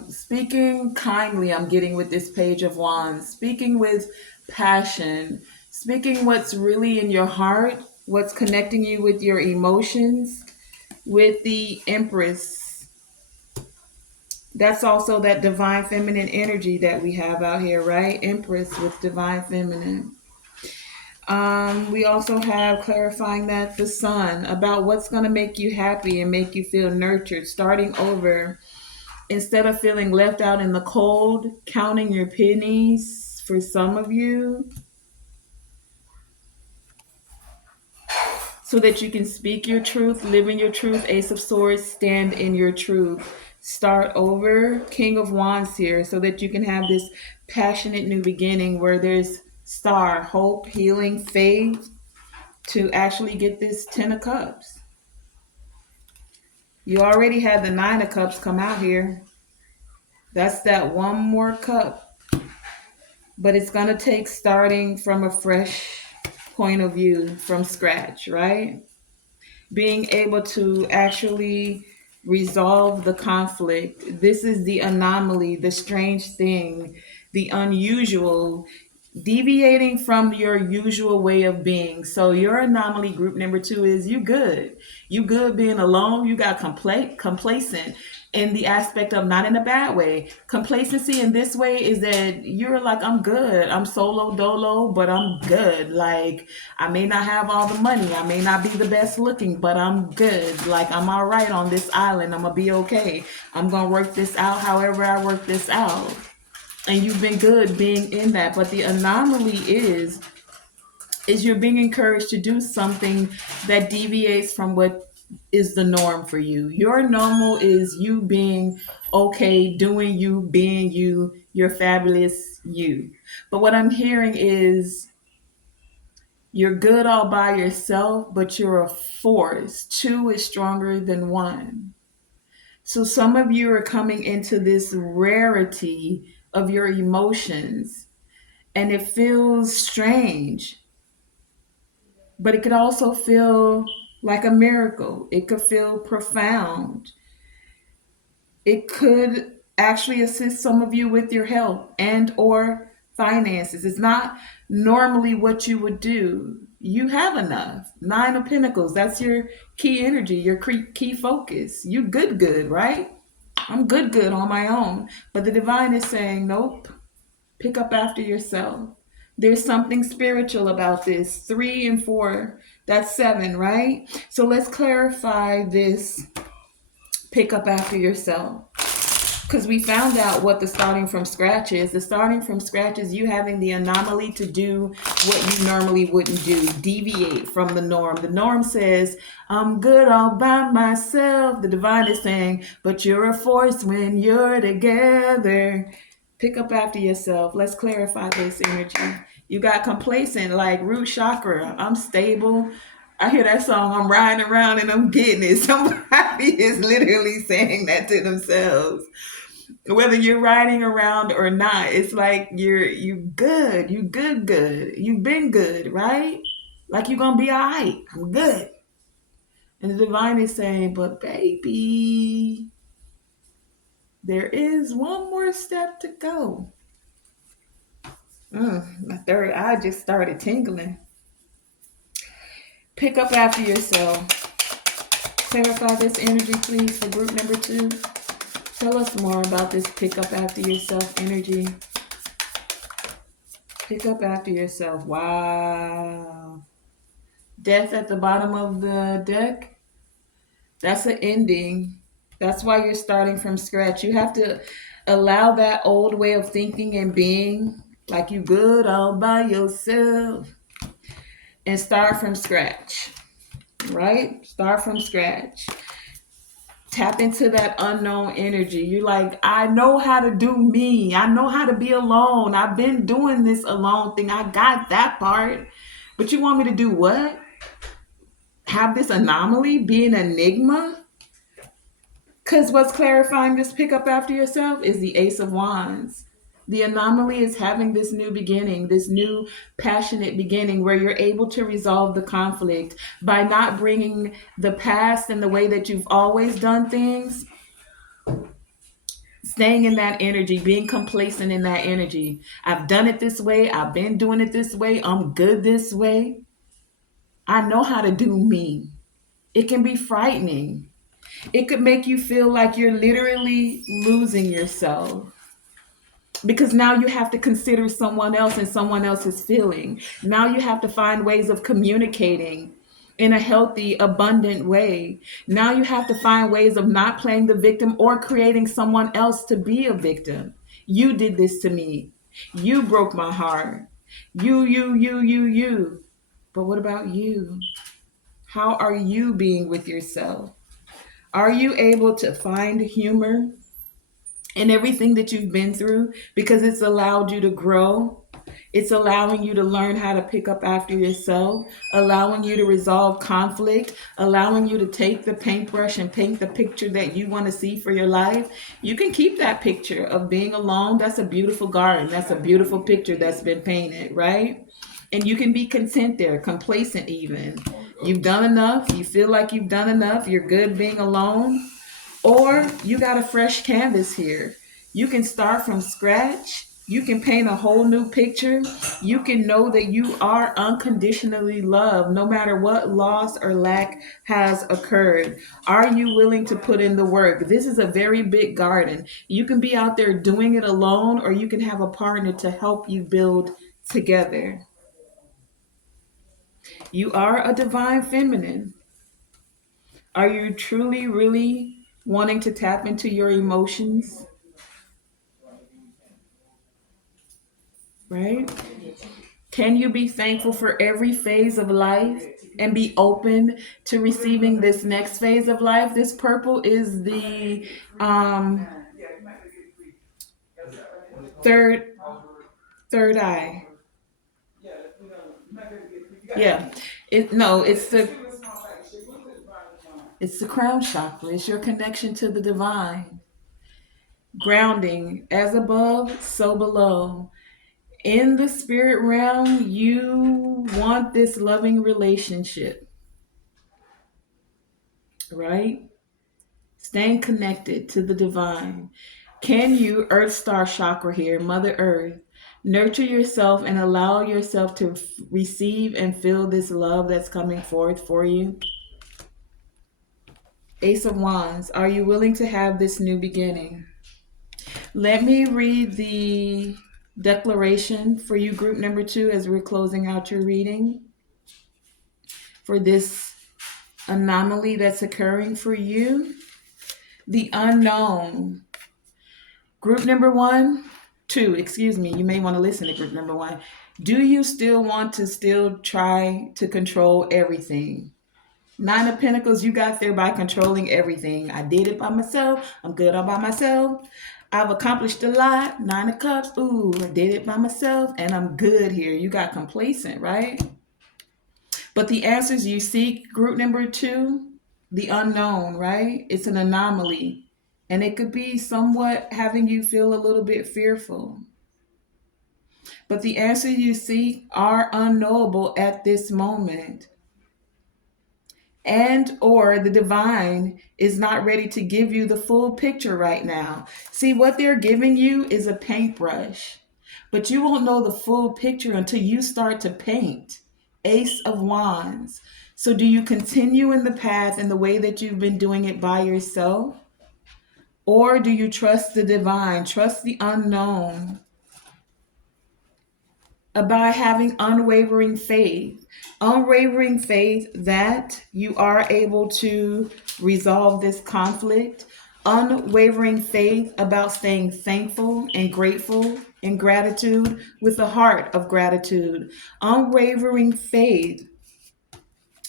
speaking kindly, I'm getting with this Page of Wands. Speaking with passion, speaking what's really in your heart, what's connecting you with your emotions. With the Empress, that's also that divine feminine energy that we have out here, right? Empress with divine feminine. We also have clarifying that the Sun, about what's going to make you happy and make you feel nurtured, starting over. Instead of feeling left out in the cold, counting your pennies for some of you, so that you can speak your truth, live in your truth. Ace of Swords, stand in your truth. Start over. King of Wands here, so that you can have this passionate new beginning where there's Star, hope, healing, faith, to actually get this 10 of Cups. You already had the 9 of Cups come out here. That's that one more cup. But it's going to take starting from a fresh point of view, from scratch, right? Being able to actually resolve the conflict. This is the anomaly, the strange thing, the unusual, deviating from your usual way of being. So your anomaly, group number 2, is you good. You good being alone. You got complacent in the aspect of, not in a bad way. Complacency in this way is that you're like, I'm good. I'm solo dolo, but I'm good. Like, I may not have all the money. I may not be the best looking, but I'm good. Like, I'm all right on this island. I'm going to be okay. I'm going to work this out however I work this out. And you've been good being in that. But the anomaly is you're being encouraged to do something that deviates from what is the norm for you. Your normal is you being okay, doing you, being you, you're fabulous you. But what I'm hearing is you're good all by yourself, but you're a force. 2 is stronger than 1. So some of you are coming into this rarity of your emotions, and it feels strange, but it could also feel like a miracle. It could feel profound. It could actually assist some of you with your health and or finances. It's not normally what you would do. You have enough. 9 of Pentacles, that's your key energy, your key focus. You good, right? I'm good on my own. But the divine is saying, nope, pick up after yourself. There's something spiritual about this. 3 and 4, that's 7, right? So let's clarify this pick up after yourself. Because we found out what the starting from scratch is. The starting from scratch is you having the anomaly to do what you normally wouldn't do, deviate from the norm. The norm says, I'm good all by myself. The divine is saying, but you're a force when you're together. Pick up after yourself. Let's clarify this energy. You got complacent, like root chakra. I'm stable. I hear that song, I'm riding around and I'm getting it. Somebody is literally saying that to themselves. Whether you're riding around or not, it's like you good. You good. You've been good, right? Like you're gonna be all right. I'm good. And the divine is saying, but baby, there is one more step to go. My third eye just started tingling. Pick up after yourself. Clarify this energy, please, for group number 2. Tell us more about this pick up after yourself energy. Pick up after yourself. Wow. Death at the bottom of the deck. That's an ending. That's why you're starting from scratch. You have to allow that old way of thinking and being like you good all by yourself and start from scratch, right? Start from scratch. Tap into that unknown energy. You're like, I know how to do me. I know how to be alone. I've been doing this alone thing. I got that part. But you want me to do what? Have this anomaly be an enigma? Because what's clarifying this pick up after yourself is the Ace of Wands. The anomaly is having this new beginning, this new passionate beginning where you're able to resolve the conflict by not bringing the past and the way that you've always done things, staying in that energy, being complacent in that energy. I've done it this way. I've been doing it this way. I'm good this way. I know how to do me. It can be frightening. It could make you feel like you're literally losing yourself because now you have to consider someone else and someone else's feeling. Now you have to find ways of communicating in a healthy, abundant way. Now you have to find ways of not playing the victim or creating someone else to be a victim. You did this to me. You broke my heart. You. But what about you? How are you being with yourself? Are you able to find humor in everything that you've been through because it's allowed you to grow? It's allowing you to learn how to pick up after yourself, allowing you to resolve conflict, allowing you to take the paintbrush and paint the picture that you want to see for your life. You can keep that picture of being alone. That's a beautiful garden. That's a beautiful picture that's been painted, right? And you can be content there, complacent even. You've done enough. You feel like you've done enough. You're good being alone. Or you got a fresh canvas here. You can start from scratch. You can paint a whole new picture. You can know that you are unconditionally loved no matter what loss or lack has occurred. Are you willing to put in the work? This is a very big garden. You can be out there doing it alone, or you can have a partner to help you build together. You are a divine feminine. Are you truly, really wanting to tap into your emotions? Right? Can you be thankful for every phase of life and be open to receiving this next phase of life? This purple is the third third eye. Yeah. It's the crown chakra. It's your connection to the divine. Grounding as above, so below. In the spirit realm, you want this loving relationship, right? Staying connected to the divine. Can you, Earth Star chakra here, Mother Earth, nurture yourself and allow yourself to receive and feel this love that's coming forth for you? Ace of Wands, are you willing to have this new beginning? Let me read the declaration for you, group number 2, as we're closing out your reading for this anomaly that's occurring for you. The unknown. Group number 2, excuse me, you may want to listen to group number 1. Do you still want to try to control everything? 9 of Pentacles, you got there by controlling everything. I did it by myself. I'm good all by myself. I've accomplished a lot. 9 of Cups, ooh, I did it by myself and I'm good here. You got complacent, right? But the answers you seek, group number 2, the unknown, right? It's an anomaly. And it could be somewhat having you feel a little bit fearful. But the answers you seek are unknowable at this moment. And or the divine is not ready to give you the full picture right now. See, what they're giving you is a paintbrush, but you won't know the full picture until you start to paint. Ace of Wands. So do you continue in the path in the way that you've been doing it by yourself? Or do you trust the divine, trust the unknown? By having unwavering faith that you are able to resolve this conflict, unwavering faith about staying thankful and grateful and gratitude with a heart of gratitude, unwavering faith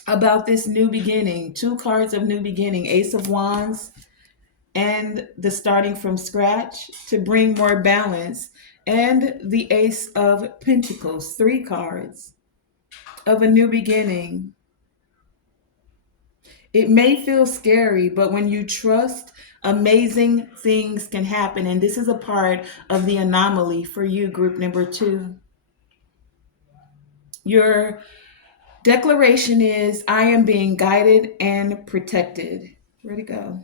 about this new beginning. 2 cards of new beginning, Ace of Wands and the starting from scratch to bring more balance, and the Ace of Pentacles, 3 cards of a new beginning. It may feel scary, but when you trust, amazing things can happen. And this is a part of the anomaly for you, group number 2. Your declaration is, I am being guided and protected. Where'd it go?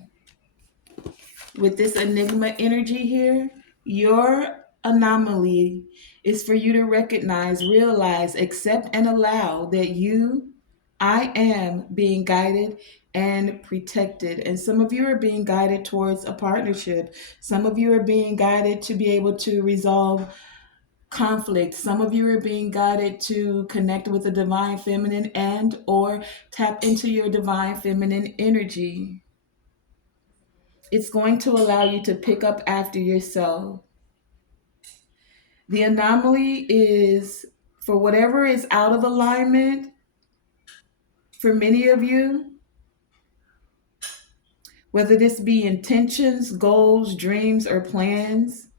With this enigma energy here, your anomaly is for you to recognize, realize, accept, and allow that I am being guided and protected. And some of you are being guided towards a partnership. Some of you are being guided to be able to resolve conflict. Some of you are being guided to connect with the divine feminine and or tap into your divine feminine energy. It's going to allow you to pick up after yourself. The anomaly is for whatever is out of alignment for many of you, whether this be intentions, goals, dreams, or plans.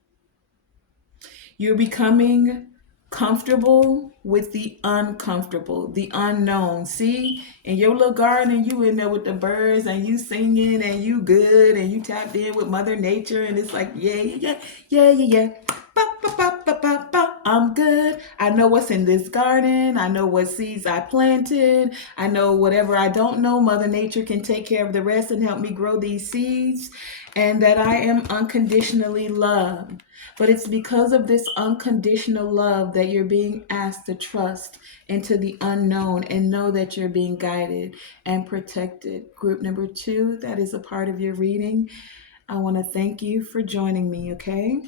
You're becoming comfortable with the uncomfortable, the unknown. See, in your little garden, you in there with the birds and you singing and you good and you tapped in with Mother Nature and it's like, yeah. I'm good. I know what's in this garden. I know what seeds I planted. I know whatever I don't know, Mother Nature can take care of the rest and help me grow these seeds, and that I am unconditionally loved. But it's because of this unconditional love that you're being asked to trust into the unknown and know that you're being guided and protected. Group number 2, that is a part of your reading. I want to thank you for joining me, okay?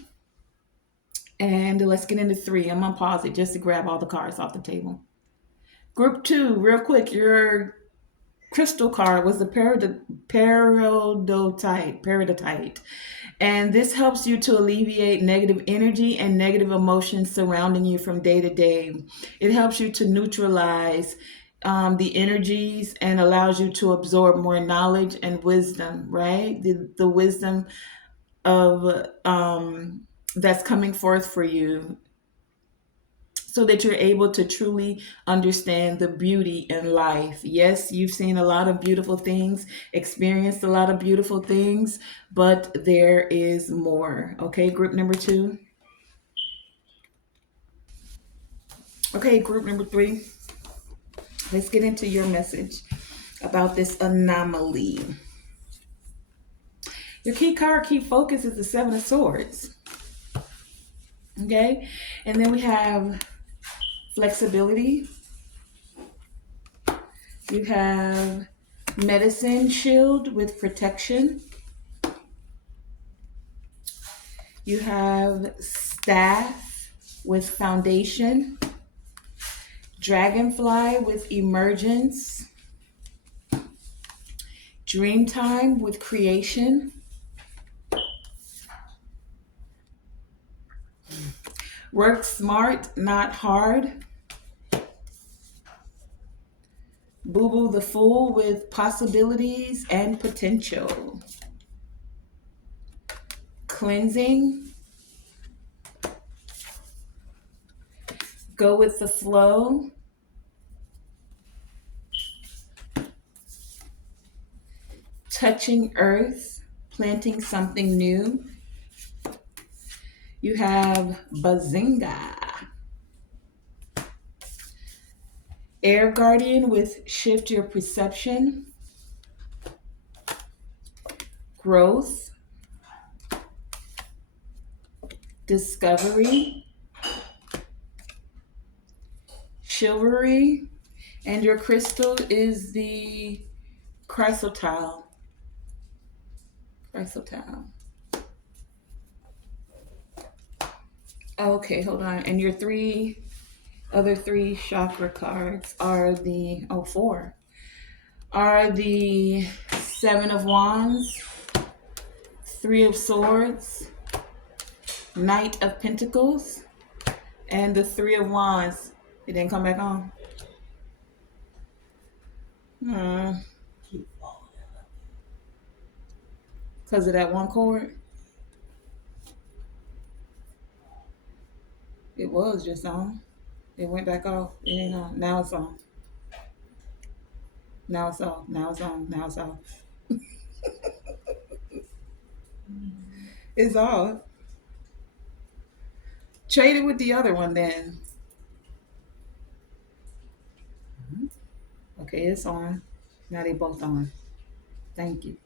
And let's get into 3. I'm going to pause it just to grab all the cards off the table. Group 2, real quick, your crystal card was the peridotite. And this helps you to alleviate negative energy and negative emotions surrounding you from day to day. It helps you to neutralize the energies and allows you to absorb more knowledge and wisdom, right? The wisdom of that's coming forth for you, so that you're able to truly understand the beauty in life. Yes, you've seen a lot of beautiful things, experienced a lot of beautiful things, but there is more. Okay, group number 2. Okay, group number 3. Let's get into your message about this anomaly. Your key card, key focus is the 7 of Swords. Okay, and then we have flexibility. You have medicine shield with protection. You have staff with foundation, dragonfly with emergence, dreamtime with creation, work smart, not hard, boo boo the fool with possibilities and potential, cleansing, go with the flow, touching earth, planting something new. You have bazinga, air guardian with shift your perception, growth, discovery, chivalry, and your crystal is the chrysotile. Chrysotile. Okay, hold on. And your other three chakra cards are four, are the Seven of Wands, Three of Swords, Knight of Pentacles, and the Three of Wands. It didn't come back on. Because of that one chord? It was just on. It went back off. It ain't on. Now it's on. Now it's off. Now it's on. Now it's off. It's off. Trade it with the other one then. Okay, it's on. Now they both on. Thank you.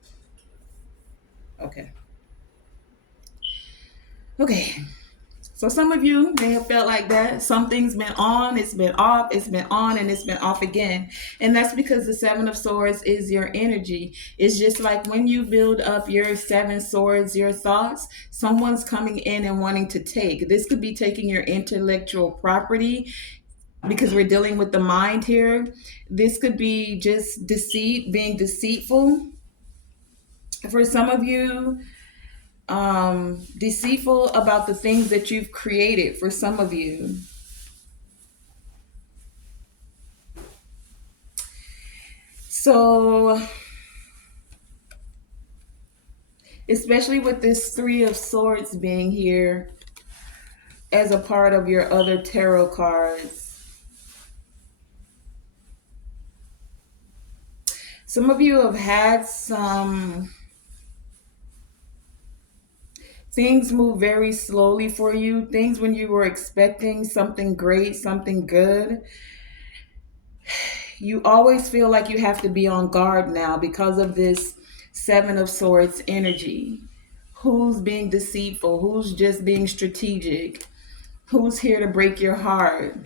Okay. Okay. So some of you may have felt like that. Something's been on, it's been off, it's been on, and it's been off again. And that's because the Seven of Swords is your energy. It's just like when you build up your seven swords, your thoughts, someone's coming in and wanting to take. This could be taking your intellectual property because we're dealing with the mind here. This could be just deceit, being deceitful. For some of you, deceitful about the things that you've created for some of you. So, especially with this Three of Swords being here as a part of your other tarot cards. Some of you have had some things move very slowly for you. Things when you were expecting something great, something good. You always feel like you have to be on guard now because of this Seven of Swords energy. Who's being deceitful? Who's just being strategic? Who's here to break your heart?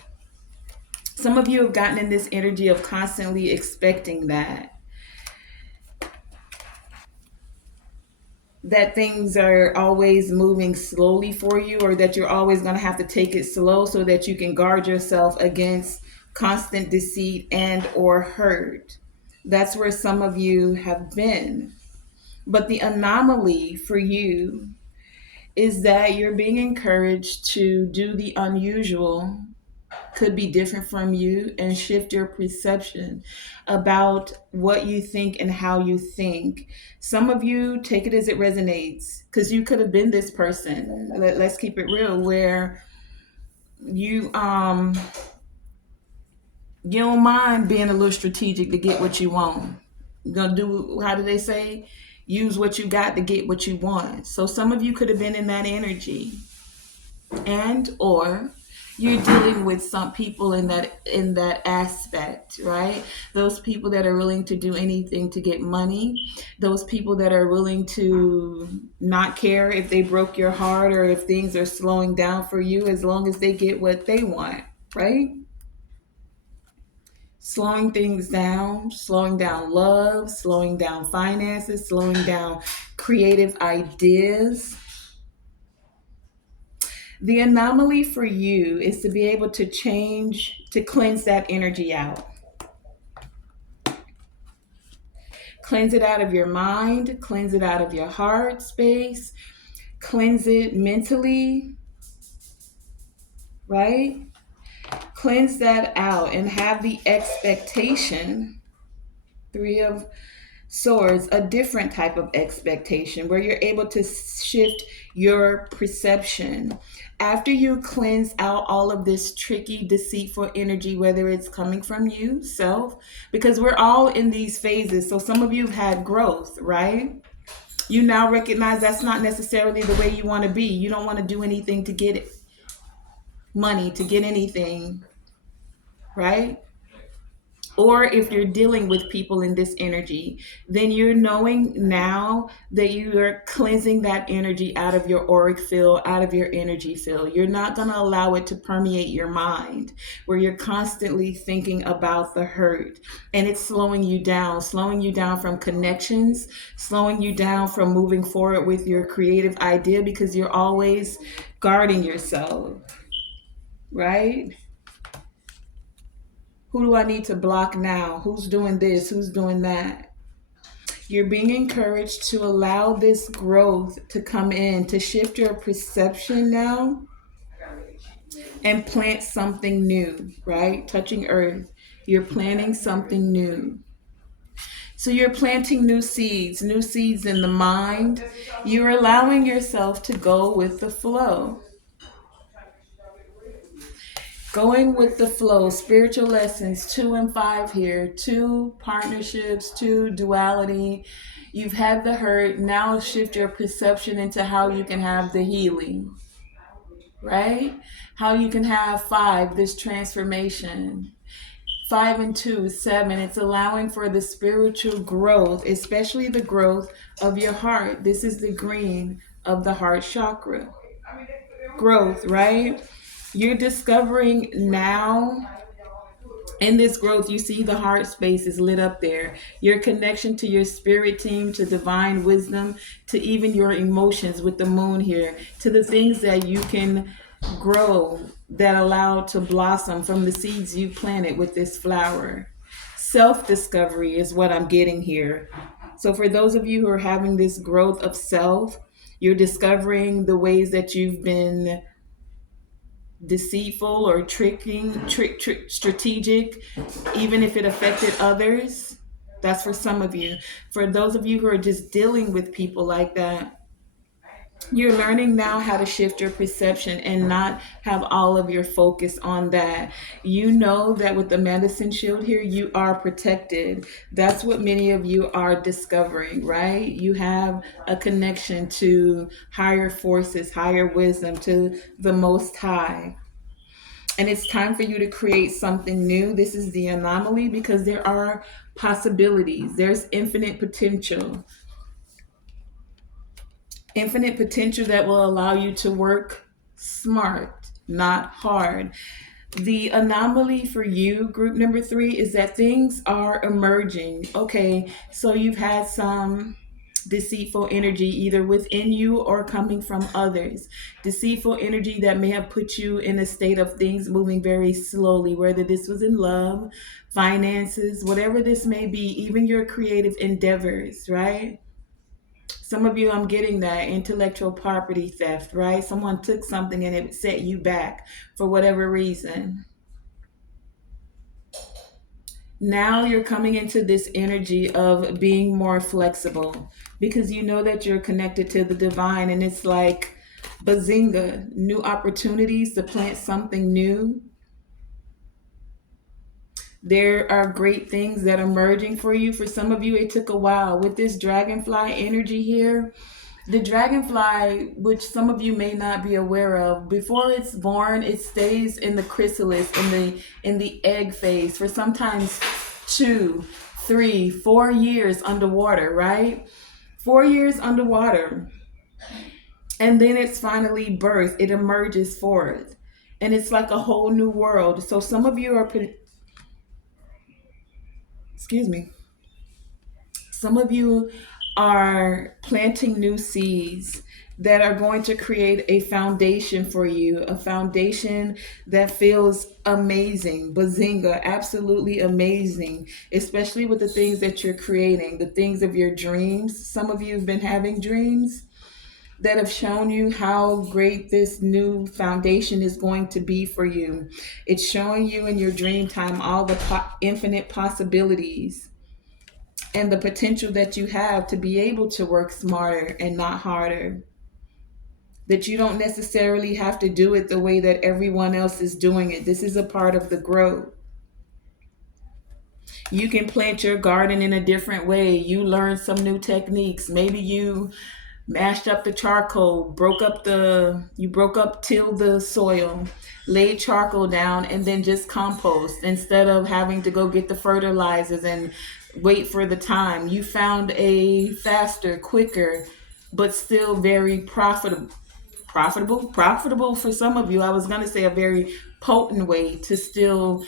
Some of you have gotten in this energy of constantly expecting that things are always moving slowly for you, or that you're always going to have to take it slow so that you can guard yourself against constant deceit and or hurt. That's where some of you have been. But the anomaly for you is that you're being encouraged to do the unusual, could be different from you, and shift your perception about what you think and how you think. Some of you take it as it resonates because you could have been this person. Let's keep it real, where you you don't mind being a little strategic to get what you want. You're gonna do, how do they say, use what you got to get what you want. So some of you could have been in that energy, and or you're dealing with some people in that aspect, right? Those people that are willing to do anything to get money, those people that are willing to not care if they broke your heart or if things are slowing down for you, as long as they get what they want, right? Slowing things down, slowing down love, slowing down finances, slowing down creative ideas. The anomaly for you is to be able to change, to cleanse that energy out. Cleanse it out of your mind, cleanse it out of your heart space, cleanse it mentally, right? Cleanse that out and have the expectation. Three of Swords, a different type of expectation where you're able to shift your perception. After you cleanse out all of this tricky, deceitful energy, whether it's coming from you, self, because we're all in these phases. So some of you have had growth, right? You now recognize that's not necessarily the way you want to be. You don't want to do anything to get money, to get anything, right? Or if you're dealing with people in this energy, then you're knowing now that you are cleansing that energy out of your auric field, out of your energy field. You're not going to allow it to permeate your mind where you're constantly thinking about the hurt, and it's slowing you down from connections, slowing you down from moving forward with your creative idea because you're always guarding yourself, right? Who do I need to block now? Who's doing this? Who's doing that? You're being encouraged to allow this growth to come in, to shift your perception now and plant something new, right? Touching earth. You're planting something new. So you're planting new seeds in the mind. You're allowing yourself to go with the flow. Going with the flow, spiritual lessons 2 and 5 here, 2 partnerships, 2 duality. You've had the hurt. Now shift your perception into how you can have the healing, right? How you can have 5, this transformation. 5 and 2, 7. It's allowing for the spiritual growth, especially the growth of your heart. This is the green of the heart chakra. Growth, right? You're discovering now in this growth, you see the heart space is lit up there. Your connection to your spirit team, to divine wisdom, to even your emotions with the moon here, to the things that you can grow that allow to blossom from the seeds you planted with this flower. Self-discovery is what I'm getting here. So for those of you who are having this growth of self, you're discovering the ways that you've been deceitful or strategic, even if it affected others. That's for some of you. For those of you who are just dealing with people like that, you're learning now how to shift your perception and not have all of your focus on that. You know that with the medicine shield here, you are protected. That's what many of you are discovering, right? You have a connection to higher forces, higher wisdom, to the Most High. And it's time for you to create something new. This is the anomaly because there are possibilities. There's infinite potential that will allow you to work smart, not hard. The anomaly for you, group number 3, is that things are emerging. Okay, so you've had some deceitful energy either within you or coming from others. Deceitful energy that may have put you in a state of things moving very slowly, whether this was in love, finances, whatever this may be, even your creative endeavors, right? Some of you, I'm getting that intellectual property theft, right? Someone took something and it set you back for whatever reason. Now you're coming into this energy of being more flexible because you know that you're connected to the divine, and it's like bazinga, new opportunities to plant something new. There are great things that are emerging for you. For some of you, it took a while. With this dragonfly energy here, the dragonfly, which some of you may not be aware of, before it's born, it stays in the chrysalis, in the egg phase for sometimes 2, 3, 4 years underwater, right? 4 years underwater. And then it's finally birthed. It emerges forth. And it's like a whole new world. So some of you are, excuse me, some of you are planting new seeds that are going to create a foundation for you, a foundation that feels amazing, bazinga, absolutely amazing, especially with the things that you're creating, the things of your dreams. Some of you have been having dreams that have shown you how great this new foundation is going to be for you. It's showing you in your dream time all the infinite possibilities and the potential that you have to be able to work smarter and not harder. That you don't necessarily have to do it the way that everyone else is doing it. This is a part of the growth. You can plant your garden in a different way. You learn some new techniques. Maybe you mashed up the charcoal, tilled the soil, laid charcoal down, and then just compost instead of having to go get the fertilizers and wait for the time. You found a faster, quicker, but still very profitable for some of you. I was going to say a very potent way to still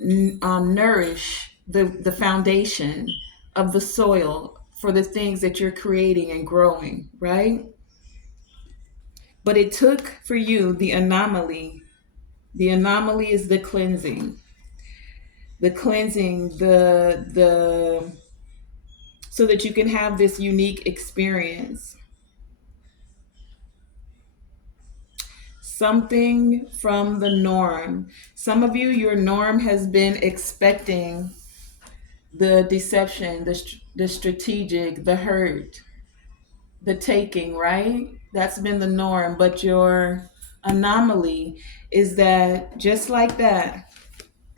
nourish the foundation of the soil for the things that you're creating and growing, right? But it took for you the anomaly. The anomaly is the cleansing. The cleansing, the so that you can have this unique experience. Something from the norm. Some of you, your norm has been expecting the deception, the strategic, the hurt, the taking, right? That's been the norm. But your anomaly is that just like that,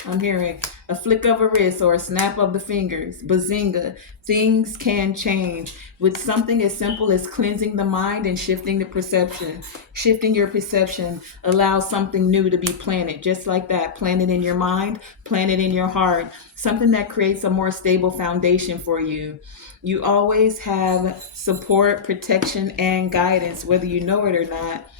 I'm hearing a flick of a wrist or a snap of the fingers. Bazinga. Things can change with something as simple as cleansing the mind and shifting the perception. Shifting your perception allows something new to be planted. Just like that. Planted in your mind, planted in your heart. Something that creates a more stable foundation for you. You always have support, protection, and guidance, whether you know it or not.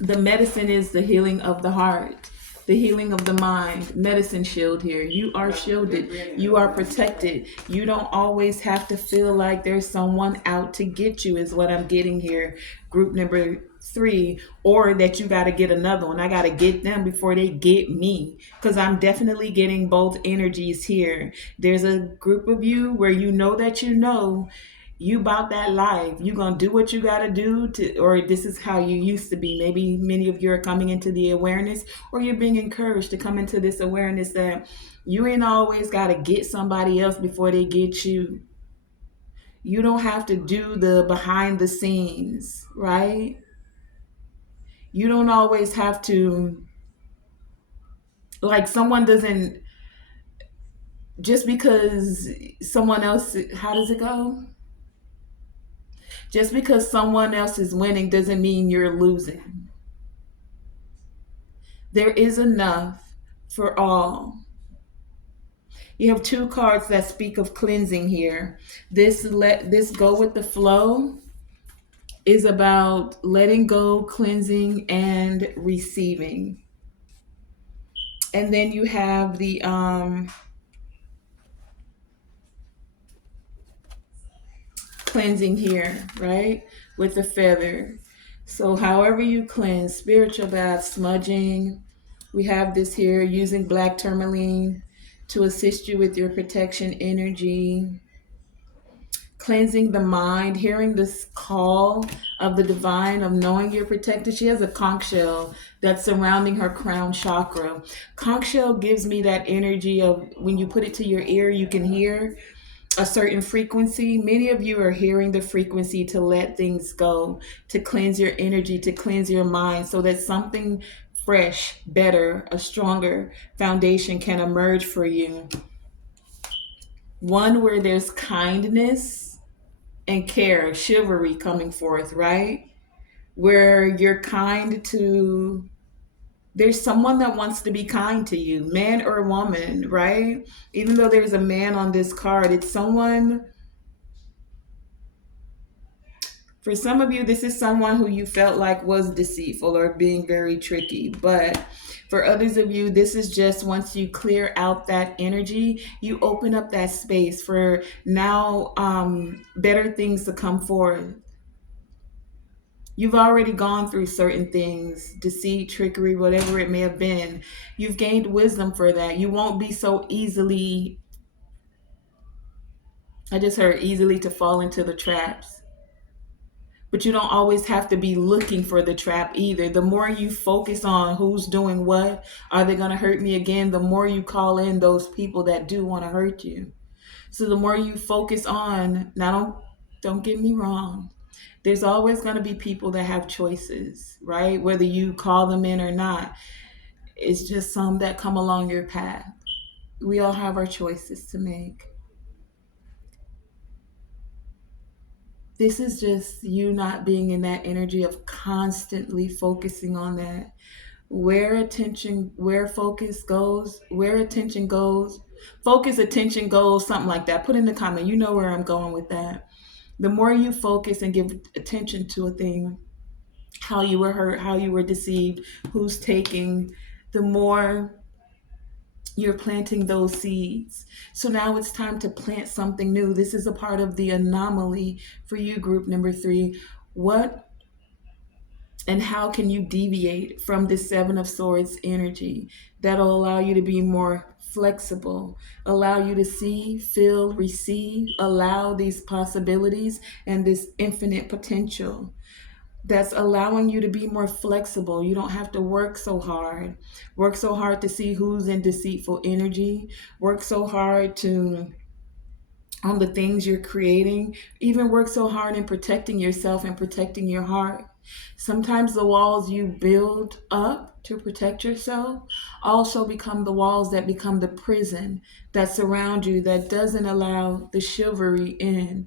The medicine is the healing of the heart, the healing of the mind. Medicine shield here. You are shielded. You are protected. You don't always have to feel like there's someone out to get you, is what I'm getting here. Group number 3, or that you got to get another one. I got to get them before they get me, because I'm definitely getting both energies here. There's a group of you where you about that life. You gonna do what you gotta do to, or this is how you used to be. Maybe many of you are coming into the awareness, or you're being encouraged to come into this awareness that you ain't always gotta get somebody else before they get you. You don't have to do the behind the scenes, right? You don't always have to, like, someone doesn't, just because someone else, how does it go? Just because someone else is winning doesn't mean you're losing. There is enough for all. You have 2 cards that speak of cleansing here. This go with the flow is about letting go, cleansing, and receiving. And then you have the cleansing here, right? With the feather. So however you cleanse, spiritual bath, smudging. We have this here, using black tourmaline to assist you with your protection energy. Cleansing the mind, hearing this call of the divine, of knowing you're protected. She has a conch shell that's surrounding her crown chakra. Conch shell gives me that energy of when you put it to your ear, you can hear a certain frequency. Many of you are hearing the frequency to let things go, to cleanse your energy, to cleanse your mind, so that something fresh, better, a stronger foundation can emerge for you. One where there's kindness and care, chivalry coming forth, right? Where you're kind to, there's someone that wants to be kind to you, man or woman, right? Even though there's a man on this card, it's someone. For some of you, this is someone who you felt like was deceitful or being very tricky. But for others of you, this is just once you clear out that energy, you open up that space for now better things to come forth. You've already gone through certain things, deceit, trickery, whatever it may have been. You've gained wisdom for that. You won't be so easily, I just heard, easily to fall into the traps. But you don't always have to be looking for the trap either. The more you focus on who's doing what, are they going to hurt me again? The more you call in those people that do want to hurt you. So the more you focus on, now don't get me wrong. There's always going to be people that have choices, right? Whether you call them in or not. It's just some that come along your path. We all have our choices to make. This is just you not being in that energy of constantly focusing on that. Where attention goes, focus, attention goes, something like that. Put in the comment, you know where I'm going with that. The more you focus and give attention to a thing, how you were hurt, how you were deceived, who's taking, the more you're planting those seeds. So now it's time to plant something new. This is a part of the anomaly for you, group number 3. What and how can you deviate from this Seven of Swords energy that'll allow you to be more flexible, allow you to see, feel, receive, allow these possibilities and this infinite potential that's allowing you to be more flexible. You don't have to work so hard. Work so hard to see who's in deceitful energy. Work so hard to on the things you're creating. Even work so hard in protecting yourself and protecting your heart. Sometimes the walls you build up to protect yourself also become the walls that become the prison that surround you, that doesn't allow the chivalry in,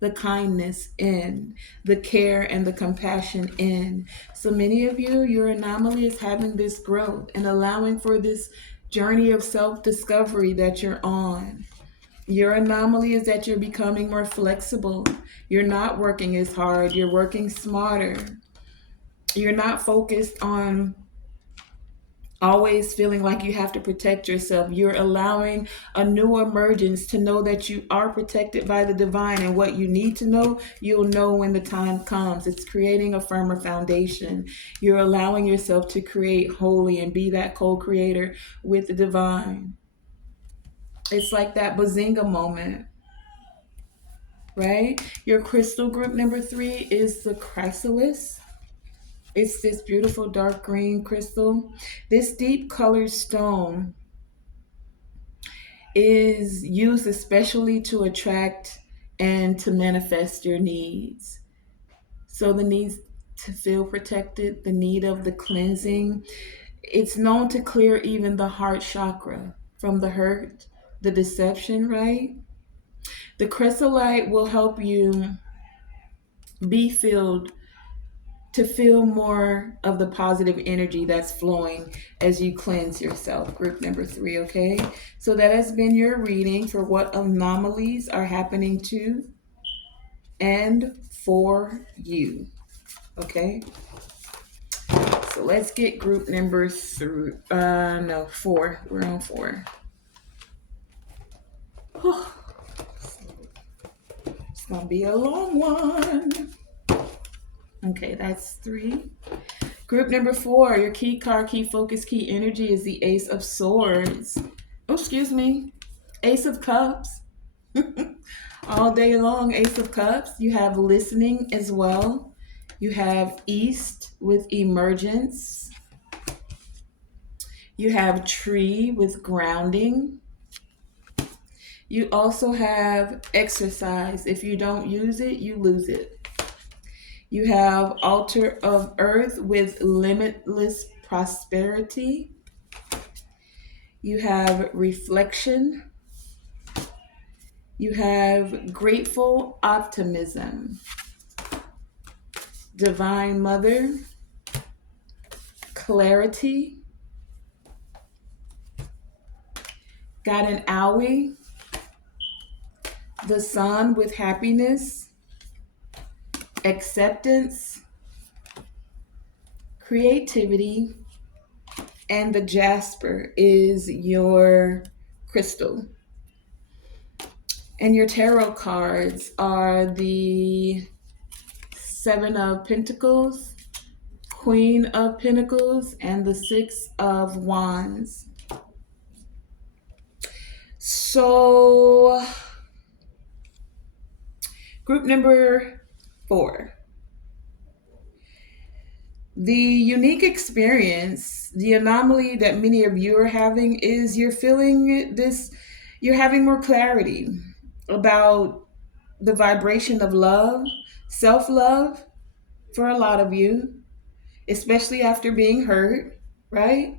the kindness in, the care and the compassion in. So many of you, your anomaly is having this growth and allowing for this journey of self-discovery that you're on. Your anomaly is that you're becoming more flexible. You're not working as hard. You're working smarter. You're not focused on always feeling like you have to protect yourself. You're allowing a new emergence to know that you are protected by the divine, and what you need to know, you'll know when the time comes. It's creating a firmer foundation. You're allowing yourself to create wholly and be that co-creator with the divine. It's like that bazinga moment, right? Your crystal group number 3 is the chrysalis. It's this beautiful dark green crystal. This deep colored stone is used especially to attract and to manifest your needs. So the needs to feel protected, the need of the cleansing. It's known to clear even the heart chakra from the hurt, the deception, right? The chrysolite will help you be filled, to feel more of the positive energy that's flowing as you cleanse yourself, group number 3, okay? So that has been your reading for what anomalies are happening to and for you, okay? So let's get group number 4. We're on 4. It's gonna be a long one. Okay, that's 3. Group number 4, your key card, key focus, key energy is the Ace of Swords. Oh, excuse me. Ace of Cups. All day long, Ace of Cups. You have listening as well. You have East with emergence. You have Tree with grounding. You also have exercise. If you don't use it, you lose it. You have Altar of Earth with limitless prosperity. You have reflection. You have grateful optimism. Divine Mother. Clarity. Got an owie. The Sun with happiness. Acceptance, creativity, and the Jasper is your crystal. And your tarot cards are the Seven of Pentacles, Queen of Pentacles, and the Six of Wands. So, group number 4. The unique experience, the anomaly that many of you are having is you're having more clarity about the vibration of love, self love for a lot of you, especially after being hurt, right?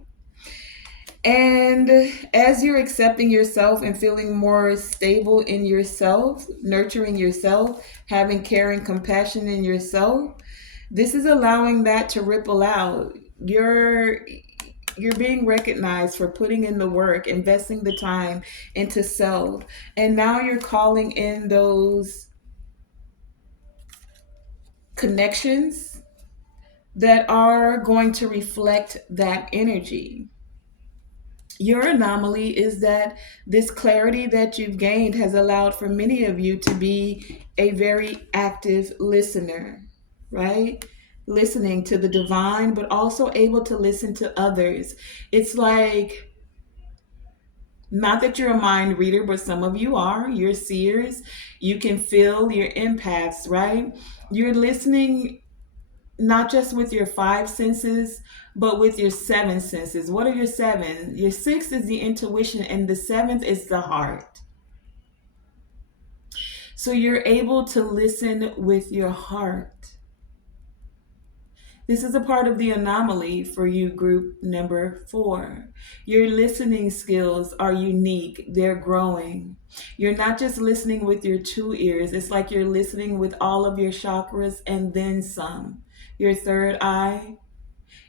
And as you're accepting yourself and feeling more stable in yourself, nurturing yourself, having care and compassion in yourself, this is allowing that to ripple out. You're being recognized for putting in the work, investing the time into self. And now you're calling in those connections that are going to reflect that energy. Your anomaly is that this clarity that you've gained has allowed for many of you to be a very active listener, right? Listening to the divine, but also able to listen to others. It's like, not that you're a mind reader, but some of you are. You're seers. You can feel your empaths, right? You're listening not just with your five senses, but with your seven senses. What are your seven? Your sixth is the intuition, and the seventh is the heart. So you're able to listen with your heart. This is a part of the anomaly for you, group number 4. Your listening skills are unique, they're growing. You're not just listening with your two ears, it's like you're listening with all of your chakras and then some. Your third eye,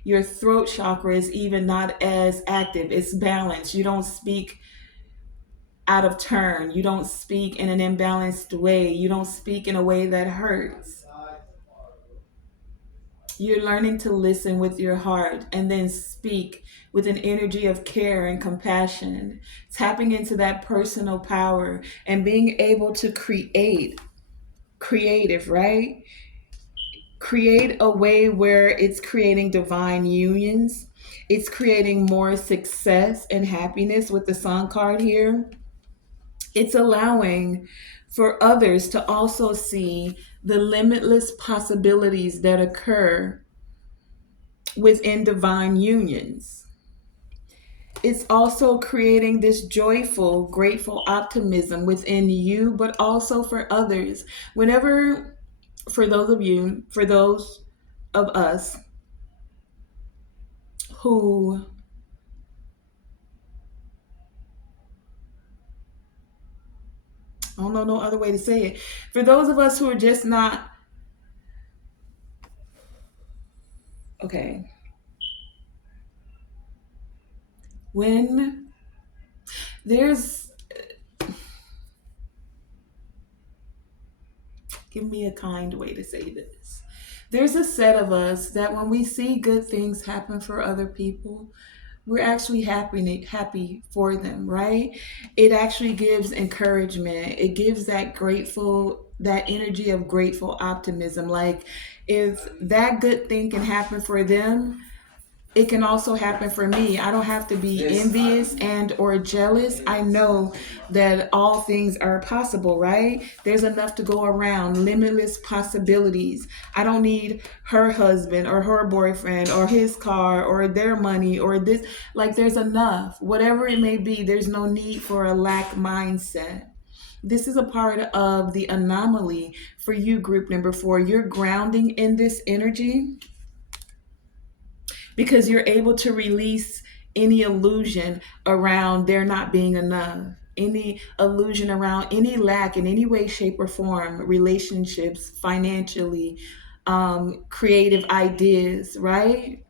your throat chakra is even not as active. It's balanced. You don't speak out of turn. You don't speak in an imbalanced way. You don't speak in a way that hurts. You're learning to listen with your heart and then speak with an energy of care and compassion, tapping into that personal power and being able to creative, right? Create a way where it's creating divine unions. It's creating more success and happiness with the sun card here. It's allowing for others to also see the limitless possibilities that occur within divine unions. It's also creating this joyful, grateful optimism within you, but also for others. Whenever, for those of you, for those of us who, I don't know no other way to say it, for those of us who are just not, okay, when there's, give me a kind way to say this. There's a set of us that when we see good things happen for other people, we're actually happy for them, right? It actually gives encouragement. It gives that energy of grateful optimism. Like, if that good thing can happen for them, it can also happen for me. I don't have to be envious and or jealous. I know that all things are possible, right? There's enough to go around, limitless possibilities. I don't need her husband or her boyfriend or his car or their money or this. Like, there's enough. Whatever it may be, there's no need for a lack mindset. This is a part of the anomaly for you, group number 4. You're grounding in this energy because you're able to release any illusion around there not being enough, any illusion around any lack in any way, shape, or form, relationships, financially, creative ideas, right?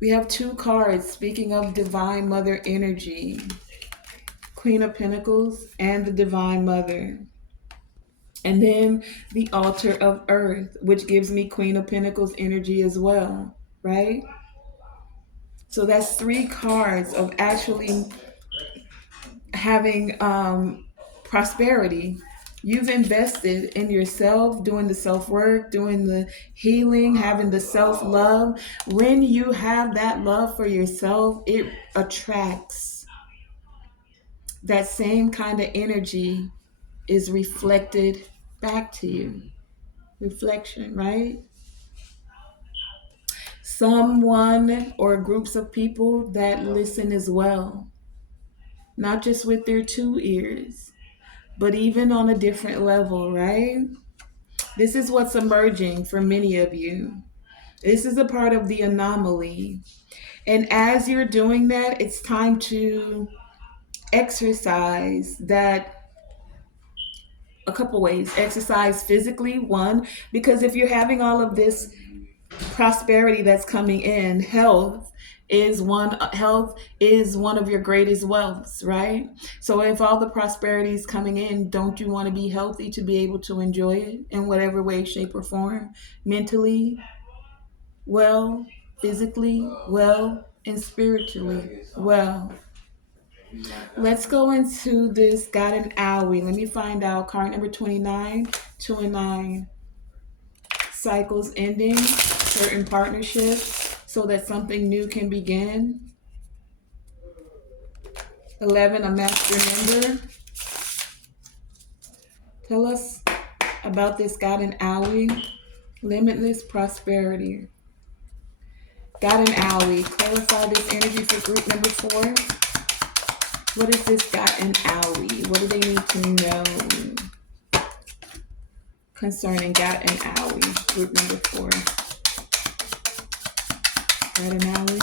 We have 2 cards speaking of Divine Mother energy, Queen of Pentacles and the Divine Mother. And then the Altar of Earth, which gives me Queen of Pentacles energy as well, right? So that's 3 cards of actually having prosperity, You've invested in yourself, doing the self work, doing the healing, having the self love. When you have that love for yourself, it attracts that same kind of energy is reflected back to you. Reflection, right? Someone or groups of people that listen as well, not just with their two ears, but even on a different level, right? This is what's emerging for many of you. This is a part of the anomaly. And as you're doing that, it's time to exercise that a couple ways. Exercise physically, one, because if you're having all of this prosperity that's coming in, health is one of your greatest wealths, right? So if all the prosperity is coming in, don't you want to be healthy to be able to enjoy it in whatever way, shape, or form? Mentally well, physically well, and spiritually well. Let's go into this God and Owie. Let me find out card number 29, 2 and 9. Cycles ending, certain partnerships so that something new can begin. 11, a master member. Tell us about this God and Owie. Limitless prosperity. God and Owie. Clarify this energy for group number 4. What is this God and Owie? What do they need to know concerning God and Owie? Group number 4. God and Owie.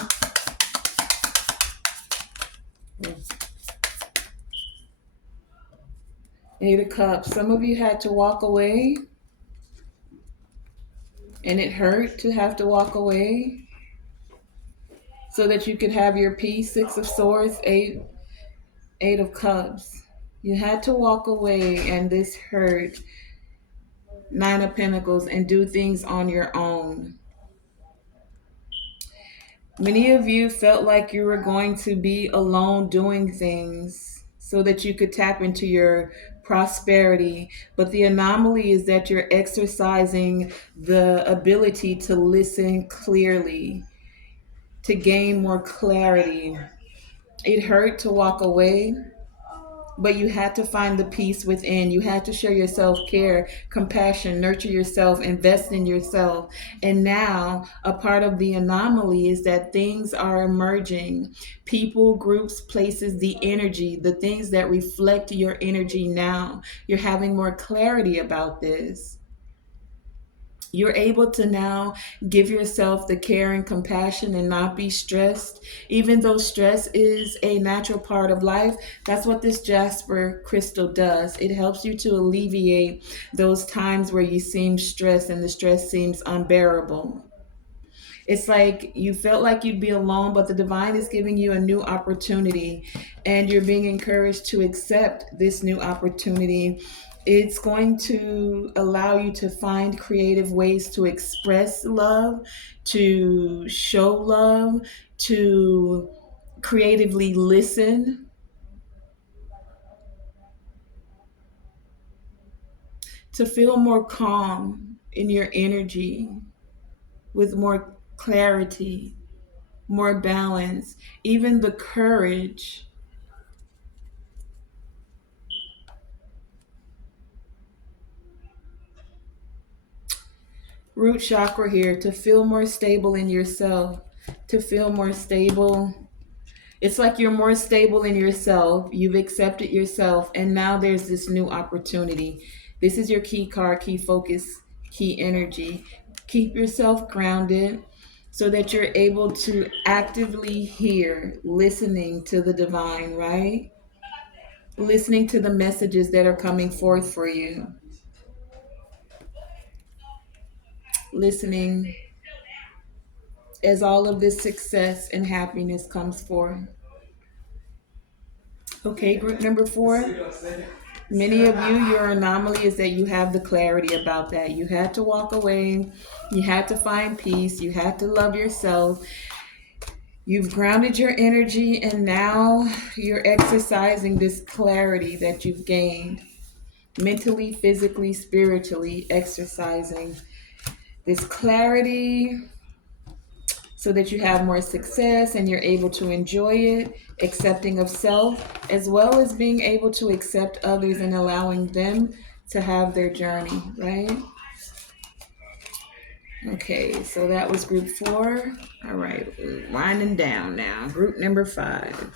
Eight of Cups. Some of you had to walk away, and it hurt to have to walk away so that you could have your peace. 6 of Swords, Eight of Cups. You had to walk away, and this hurt. 9 of Pentacles, and do things on your own. Many of you felt like you were going to be alone doing things so that you could tap into your prosperity. But the anomaly is that you're exercising the ability to listen clearly, to gain more clarity. It hurt to walk away, but you had to find the peace within. You had to show yourself care, compassion, nurture yourself, invest in yourself. And now a part of the anomaly is that things are emerging. People, groups, places, the energy, the things that reflect your energy now. You're having more clarity about this. You're able to now give yourself the care and compassion and not be stressed. Even though stress is a natural part of life, that's what this Jasper crystal does. It helps you to alleviate those times where you seem stressed and the stress seems unbearable. It's like you felt like you'd be alone, but the divine is giving you a new opportunity, and you're being encouraged to accept this new opportunity. It's going to allow you to find creative ways to express love, to show love, to creatively listen, to feel more calm in your energy with more clarity, more balance, even the courage. Root chakra here, to feel more stable in yourself, to feel more stable. It's like you're more stable in yourself. You've accepted yourself, and now there's this new opportunity. This is your key card, key focus, key energy. Keep yourself grounded so that you're able to actively hear, listening to the divine, right? Listening to the messages that are coming forth for you. Listening as all of this success and happiness comes forth. Okay, group number 4. Many of you, your anomaly is that you have the clarity about that. You had to walk away. You had to find peace. You had to love yourself. You've grounded your energy, and now you're exercising this clarity that you've gained. mentally, physically, spiritually, exercising this clarity so that you have more success and you're able to enjoy it, accepting of self, as well as being able to accept others and allowing them to have their journey, right? Okay, so that was group four. All right, winding down now. Group number five.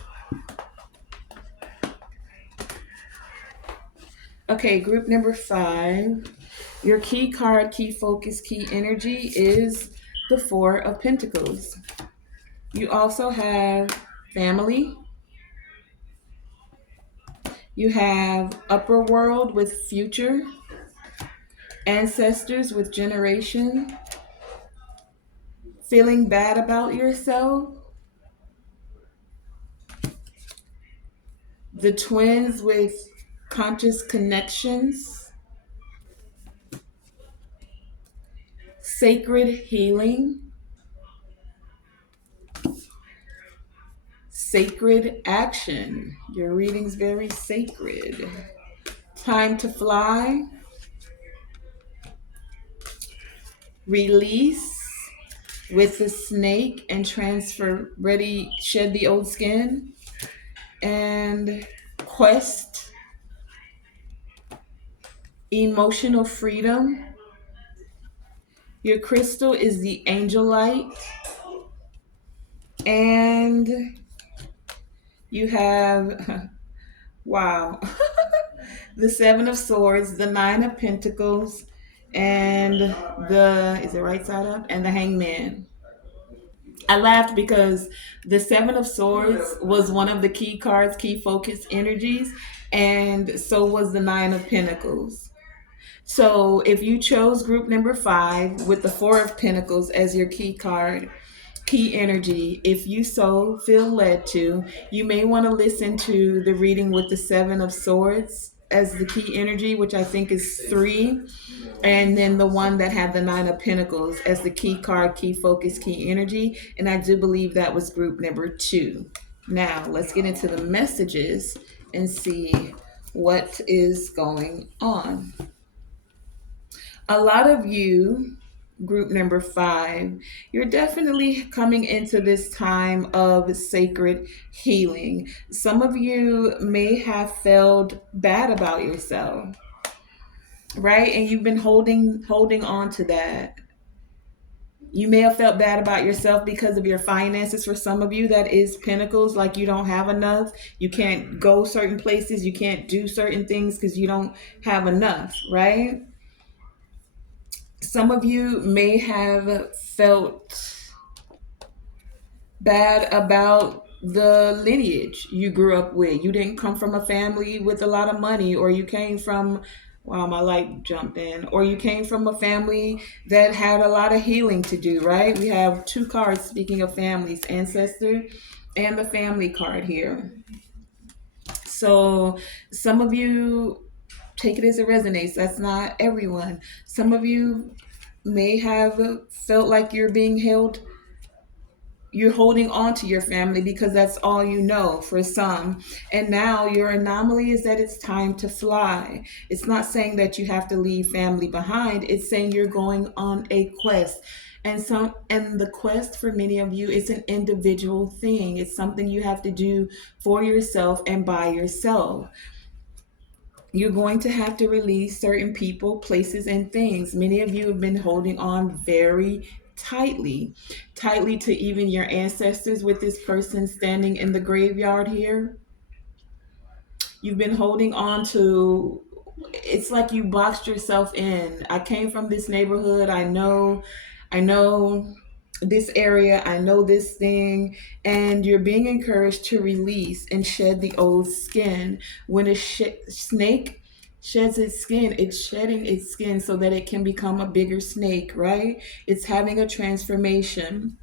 Okay, group number five. Your key card, key focus, key energy is the Four of Pentacles. You also have family. You have upper world with future, ancestors with generation, feeling bad about yourself, the twins with conscious connections, sacred healing, sacred action. Your reading's very sacred. Time to fly, release with the snake and transfer, ready, shed the old skin, and quest, emotional freedom. Your crystal is the angel light, and you have, wow, the Seven of Swords, the Nine of Pentacles, and is it right side up? And the Hangman. I laughed because the Seven of Swords was one of the key cards, key focus energies, and so was the Nine of Pentacles. So if you chose group number five with the Four of Pentacles as your key card, key energy, if you so feel led to, you may want to listen to the reading with the Seven of Swords as the key energy, which I think is three, and then the one that had the Nine of Pentacles as the key card, key focus, key energy. And I do believe that was group number two. Now let's get into the messages and see what is going on. A lot of you, group number five, you're definitely coming into this time of sacred healing. Some of you may have felt bad about yourself, right? And you've been holding on to that. You may have felt bad about yourself because of your finances. For some of you, that is pentacles, like you don't have enough. You can't go certain places. You can't do certain things because you don't have enough, right? Some of you may have felt bad about the lineage you grew up with. You didn't come from a family with a lot of money, or you came from, wow, my light jumped in, or you came from a family that had a lot of healing to do, right? We have two cards speaking of families, ancestor and the family card here. So some of you take it as it resonates. That's not everyone. Some of you may have felt like you're holding on to your family because that's all you know for some. And now your anomaly is that it's time to fly. It's not saying that you have to leave family behind. It's saying you're going on a quest. And the quest for many of you is an individual thing. It's something you have to do for yourself and by yourself. You're going to have to release certain people, places, and things. Many of you have been holding on very tightly to even your ancestors with this person standing in the graveyard here. You've been holding on to, it's like you boxed yourself in. I came from this neighborhood. I know this area, I know this thing, and you're being encouraged to release and shed the old skin. When a snake sheds its skin, it's shedding its skin so that it can become a bigger snake, right? It's having a transformation.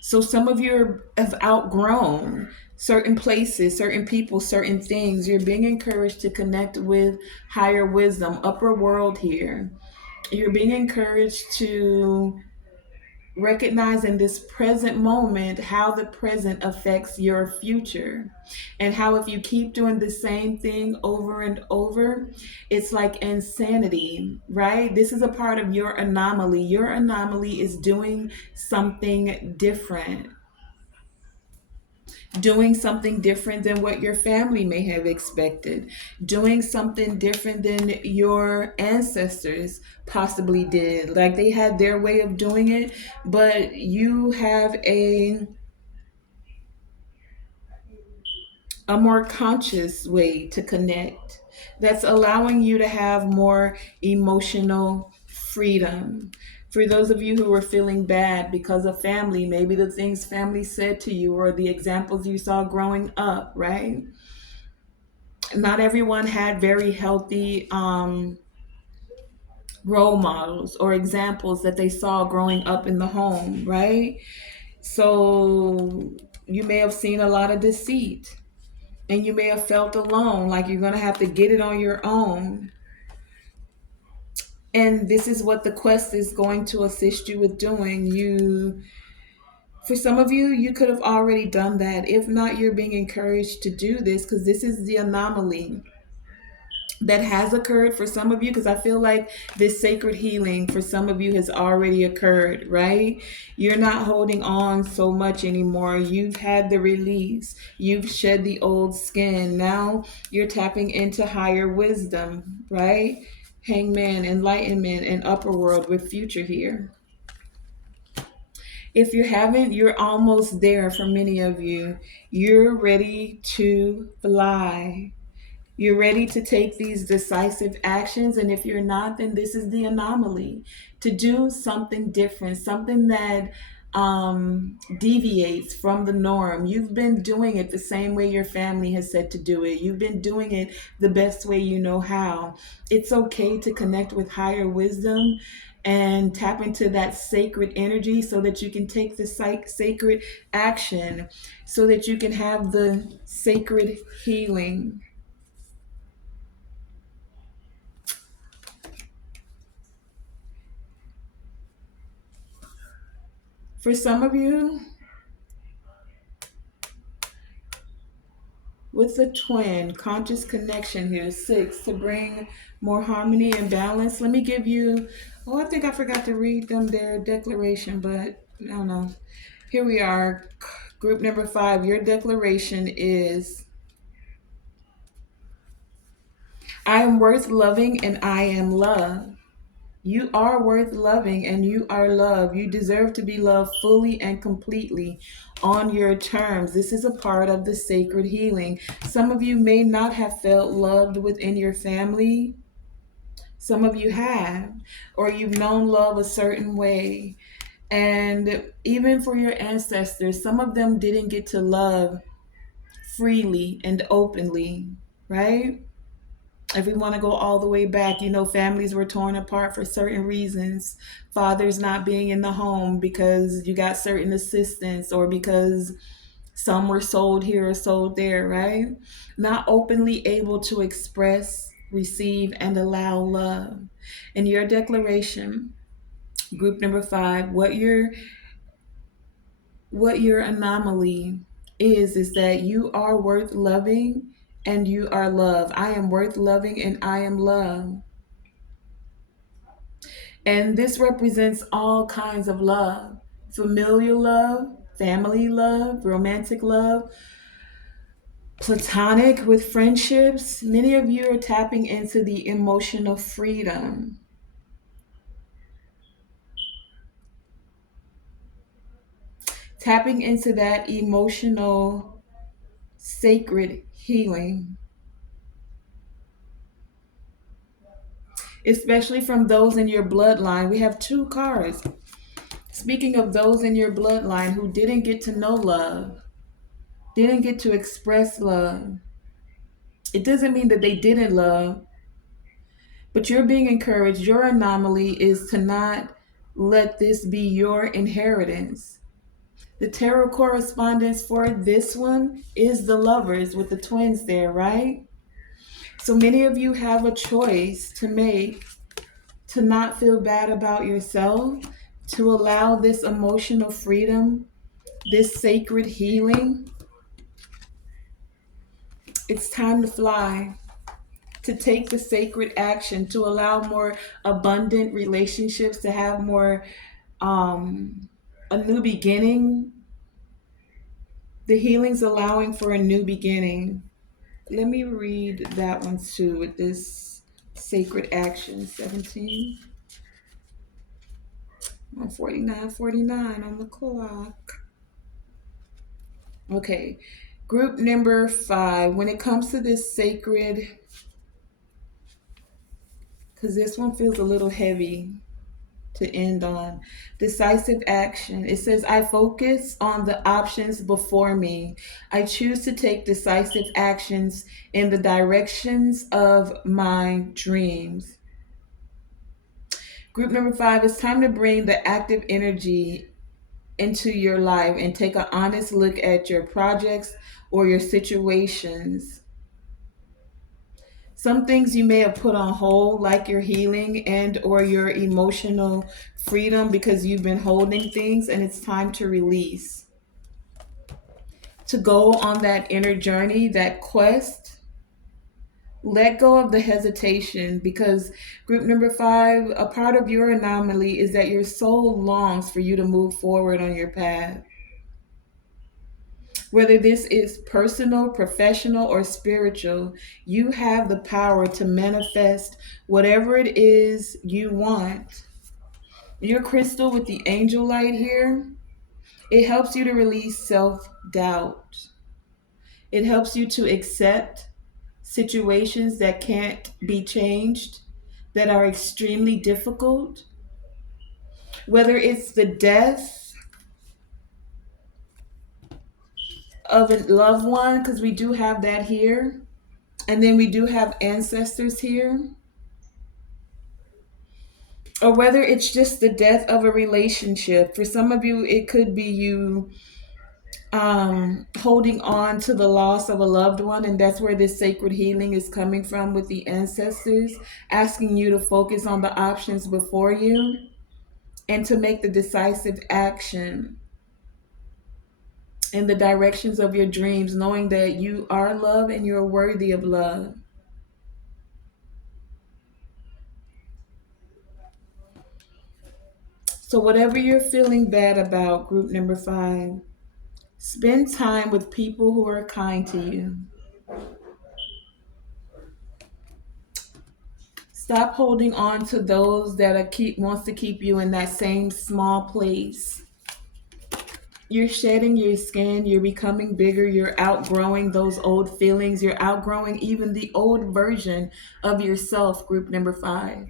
So some of you have outgrown certain places, certain people, certain things. You're being encouraged to connect with higher wisdom, upper world here. You're being encouraged to recognize in this present moment how the present affects your future, and how if you keep doing the same thing over and over, it's like insanity, right? This is a part of your anomaly. Your anomaly is doing something different than what your family may have expected, doing something different than your ancestors possibly did. Like they had their way of doing it, but you have a more conscious way to connect that's allowing you to have more emotional freedom. For those of you who are feeling bad because of family, maybe the things family said to you or the examples you saw growing up, right? Not everyone had very healthy role models or examples that they saw growing up in the home, right? So you may have seen a lot of deceit, and you may have felt alone, like you're going to have to get it on your own. And this is what the quest is going to assist you with doing. For some of you, you could have already done that. If not, you're being encouraged to do this because this is the anomaly that has occurred for some of you, because I feel like this sacred healing for some of you has already occurred, right? You're not holding on so much anymore. You've had the release. You've shed the old skin. Now you're tapping into higher wisdom, right? Hangman, enlightenment, and upper world with future here. If you haven't, you're almost there for many of you. You're ready to fly. You're ready to take these decisive actions. And if you're not, then this is the anomaly, to do something different, something that deviates from the norm. You've been doing it the same way your family has said to do it. You've been doing it the best way you know how. It's okay to connect with higher wisdom and tap into that sacred energy so that you can take the sacred action, so that you can have the sacred healing. For some of you, with the twin, conscious connection here, 6, to bring more harmony and balance. Let me give you, I think I forgot to read them their declaration, but I don't know. Here we are, group number 5. Your declaration is, I am worth loving and I am loved. You are worth loving and you are loved. You deserve to be loved fully and completely on your terms. This is a part of the sacred healing. Some of you may not have felt loved within your family. Some of you have, or you've known love a certain way. And even for your ancestors, some of them didn't get to love freely and openly, right? If we want to go all the way back, families were torn apart for certain reasons. Fathers not being in the home because you got certain assistance, or because some were sold here or sold there, right? Not openly able to express, receive, and allow love. In your declaration, group number 5, what your anomaly is that you are worth loving and you are loved. I am worth loving and I am loved. And this represents all kinds of love: familial love, family love, romantic love, platonic with friendships. Many of you are tapping into the emotional freedom, tapping into that emotional sacred healing, especially from those in your bloodline. We have 2 cards. Speaking of those in your bloodline who didn't get to know love, didn't get to express love, it doesn't mean that they didn't love, but you're being encouraged. Your anomaly is to not let this be your inheritance. The tarot correspondence for this one is the Lovers with the twins there, right? So many of you have a choice to make, to not feel bad about yourself, to allow this emotional freedom, this sacred healing. It's time to fly, to take the sacred action, to allow more abundant relationships, to have more a new beginning. The healing's allowing for a new beginning. Let me read that one too with this sacred action 17 on 49:49 on the clock. Okay, group number 5. When it comes to this sacred, because this one feels a little heavy to end on. Decisive action. It says, I focus on the options before me. I choose to take decisive actions in the directions of my dreams. Group number 5, it's time to bring the active energy into your life and take an honest look at your projects or your situations. Some things you may have put on hold, like your healing and or your emotional freedom, because you've been holding things and it's time to release. To go on that inner journey, that quest. Let go of the hesitation, because group number 5, a part of your anomaly is that your soul longs for you to move forward on your path. Whether this is personal, professional, or spiritual, you have the power to manifest whatever it is you want. Your crystal with the angel light here, it helps you to release self doubt. It helps you to accept situations that can't be changed, that are extremely difficult. Whether it's the death of a loved one, because we do have that here. And then we do have ancestors here. Or whether it's just the death of a relationship. For some of you, it could be you holding on to the loss of a loved one. And that's where this sacred healing is coming from with the ancestors, asking you to focus on the options before you and to make the decisive action in the directions of your dreams, knowing that you are love and you're worthy of love. So, whatever you're feeling bad about, group number 5, spend time with people who are kind to you. Stop holding on to those that wants to keep you in that same small place. You're shedding your skin, you're becoming bigger, you're outgrowing those old feelings, you're outgrowing even the old version of yourself, group number 5.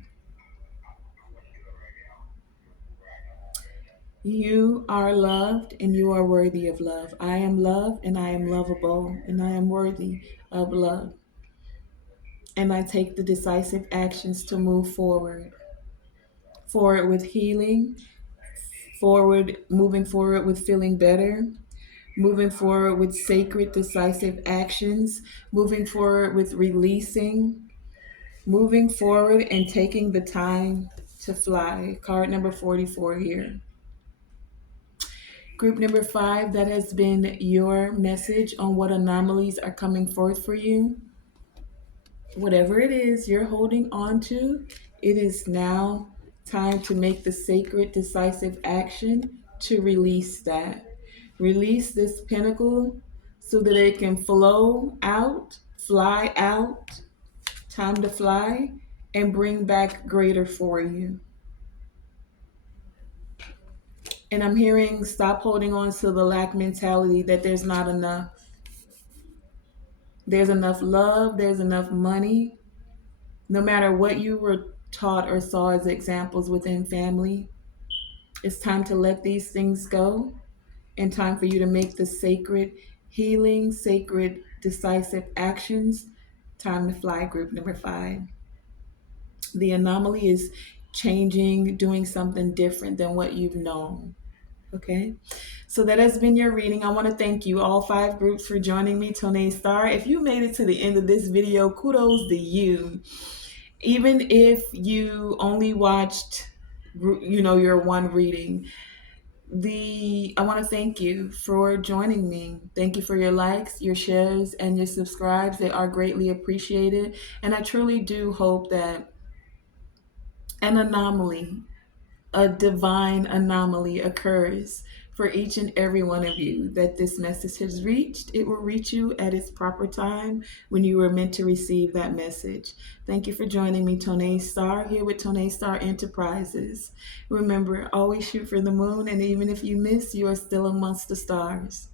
You are loved and you are worthy of love. I am loved and I am lovable and I am worthy of love. And I take the decisive actions to move forward. Forward with healing, moving forward with feeling better, moving forward with sacred, decisive actions, moving forward with releasing, moving forward and taking the time to fly. Card number 44 here. Group number 5, that has been your message on what anomalies are coming forth for you. Whatever it is you're holding on to, it is now time to make the sacred, decisive action to release that. Release this pinnacle so that it can flow out, fly out, time to fly, and bring back greater for you. And I'm hearing stop holding on to the lack mentality that there's not enough. There's enough love, there's enough money. No matter what you were taught or saw as examples within family, it's time to let these things go and time for you to make the sacred healing, sacred decisive actions. Time to fly, group number 5. The anomaly is changing, doing something different than what you've known. Okay, so that has been your reading. I want to thank you, all 5 groups, for joining me, Tonae Star. If you made it to the end of this video, kudos to you. Even if you only watched your one reading. The I want to thank you for joining me. Thank you for your likes, your shares, and your subscribes. They are greatly appreciated. And I truly do hope that an anomaly, a divine anomaly occurs for each and every one of you that this message has reached. It will reach you at its proper time when you were meant to receive that message. Thank you for joining me, Tonae Star, here with Tonae Star Enterprises. Remember, always shoot for the moon, and even if you miss, you are still amongst the stars.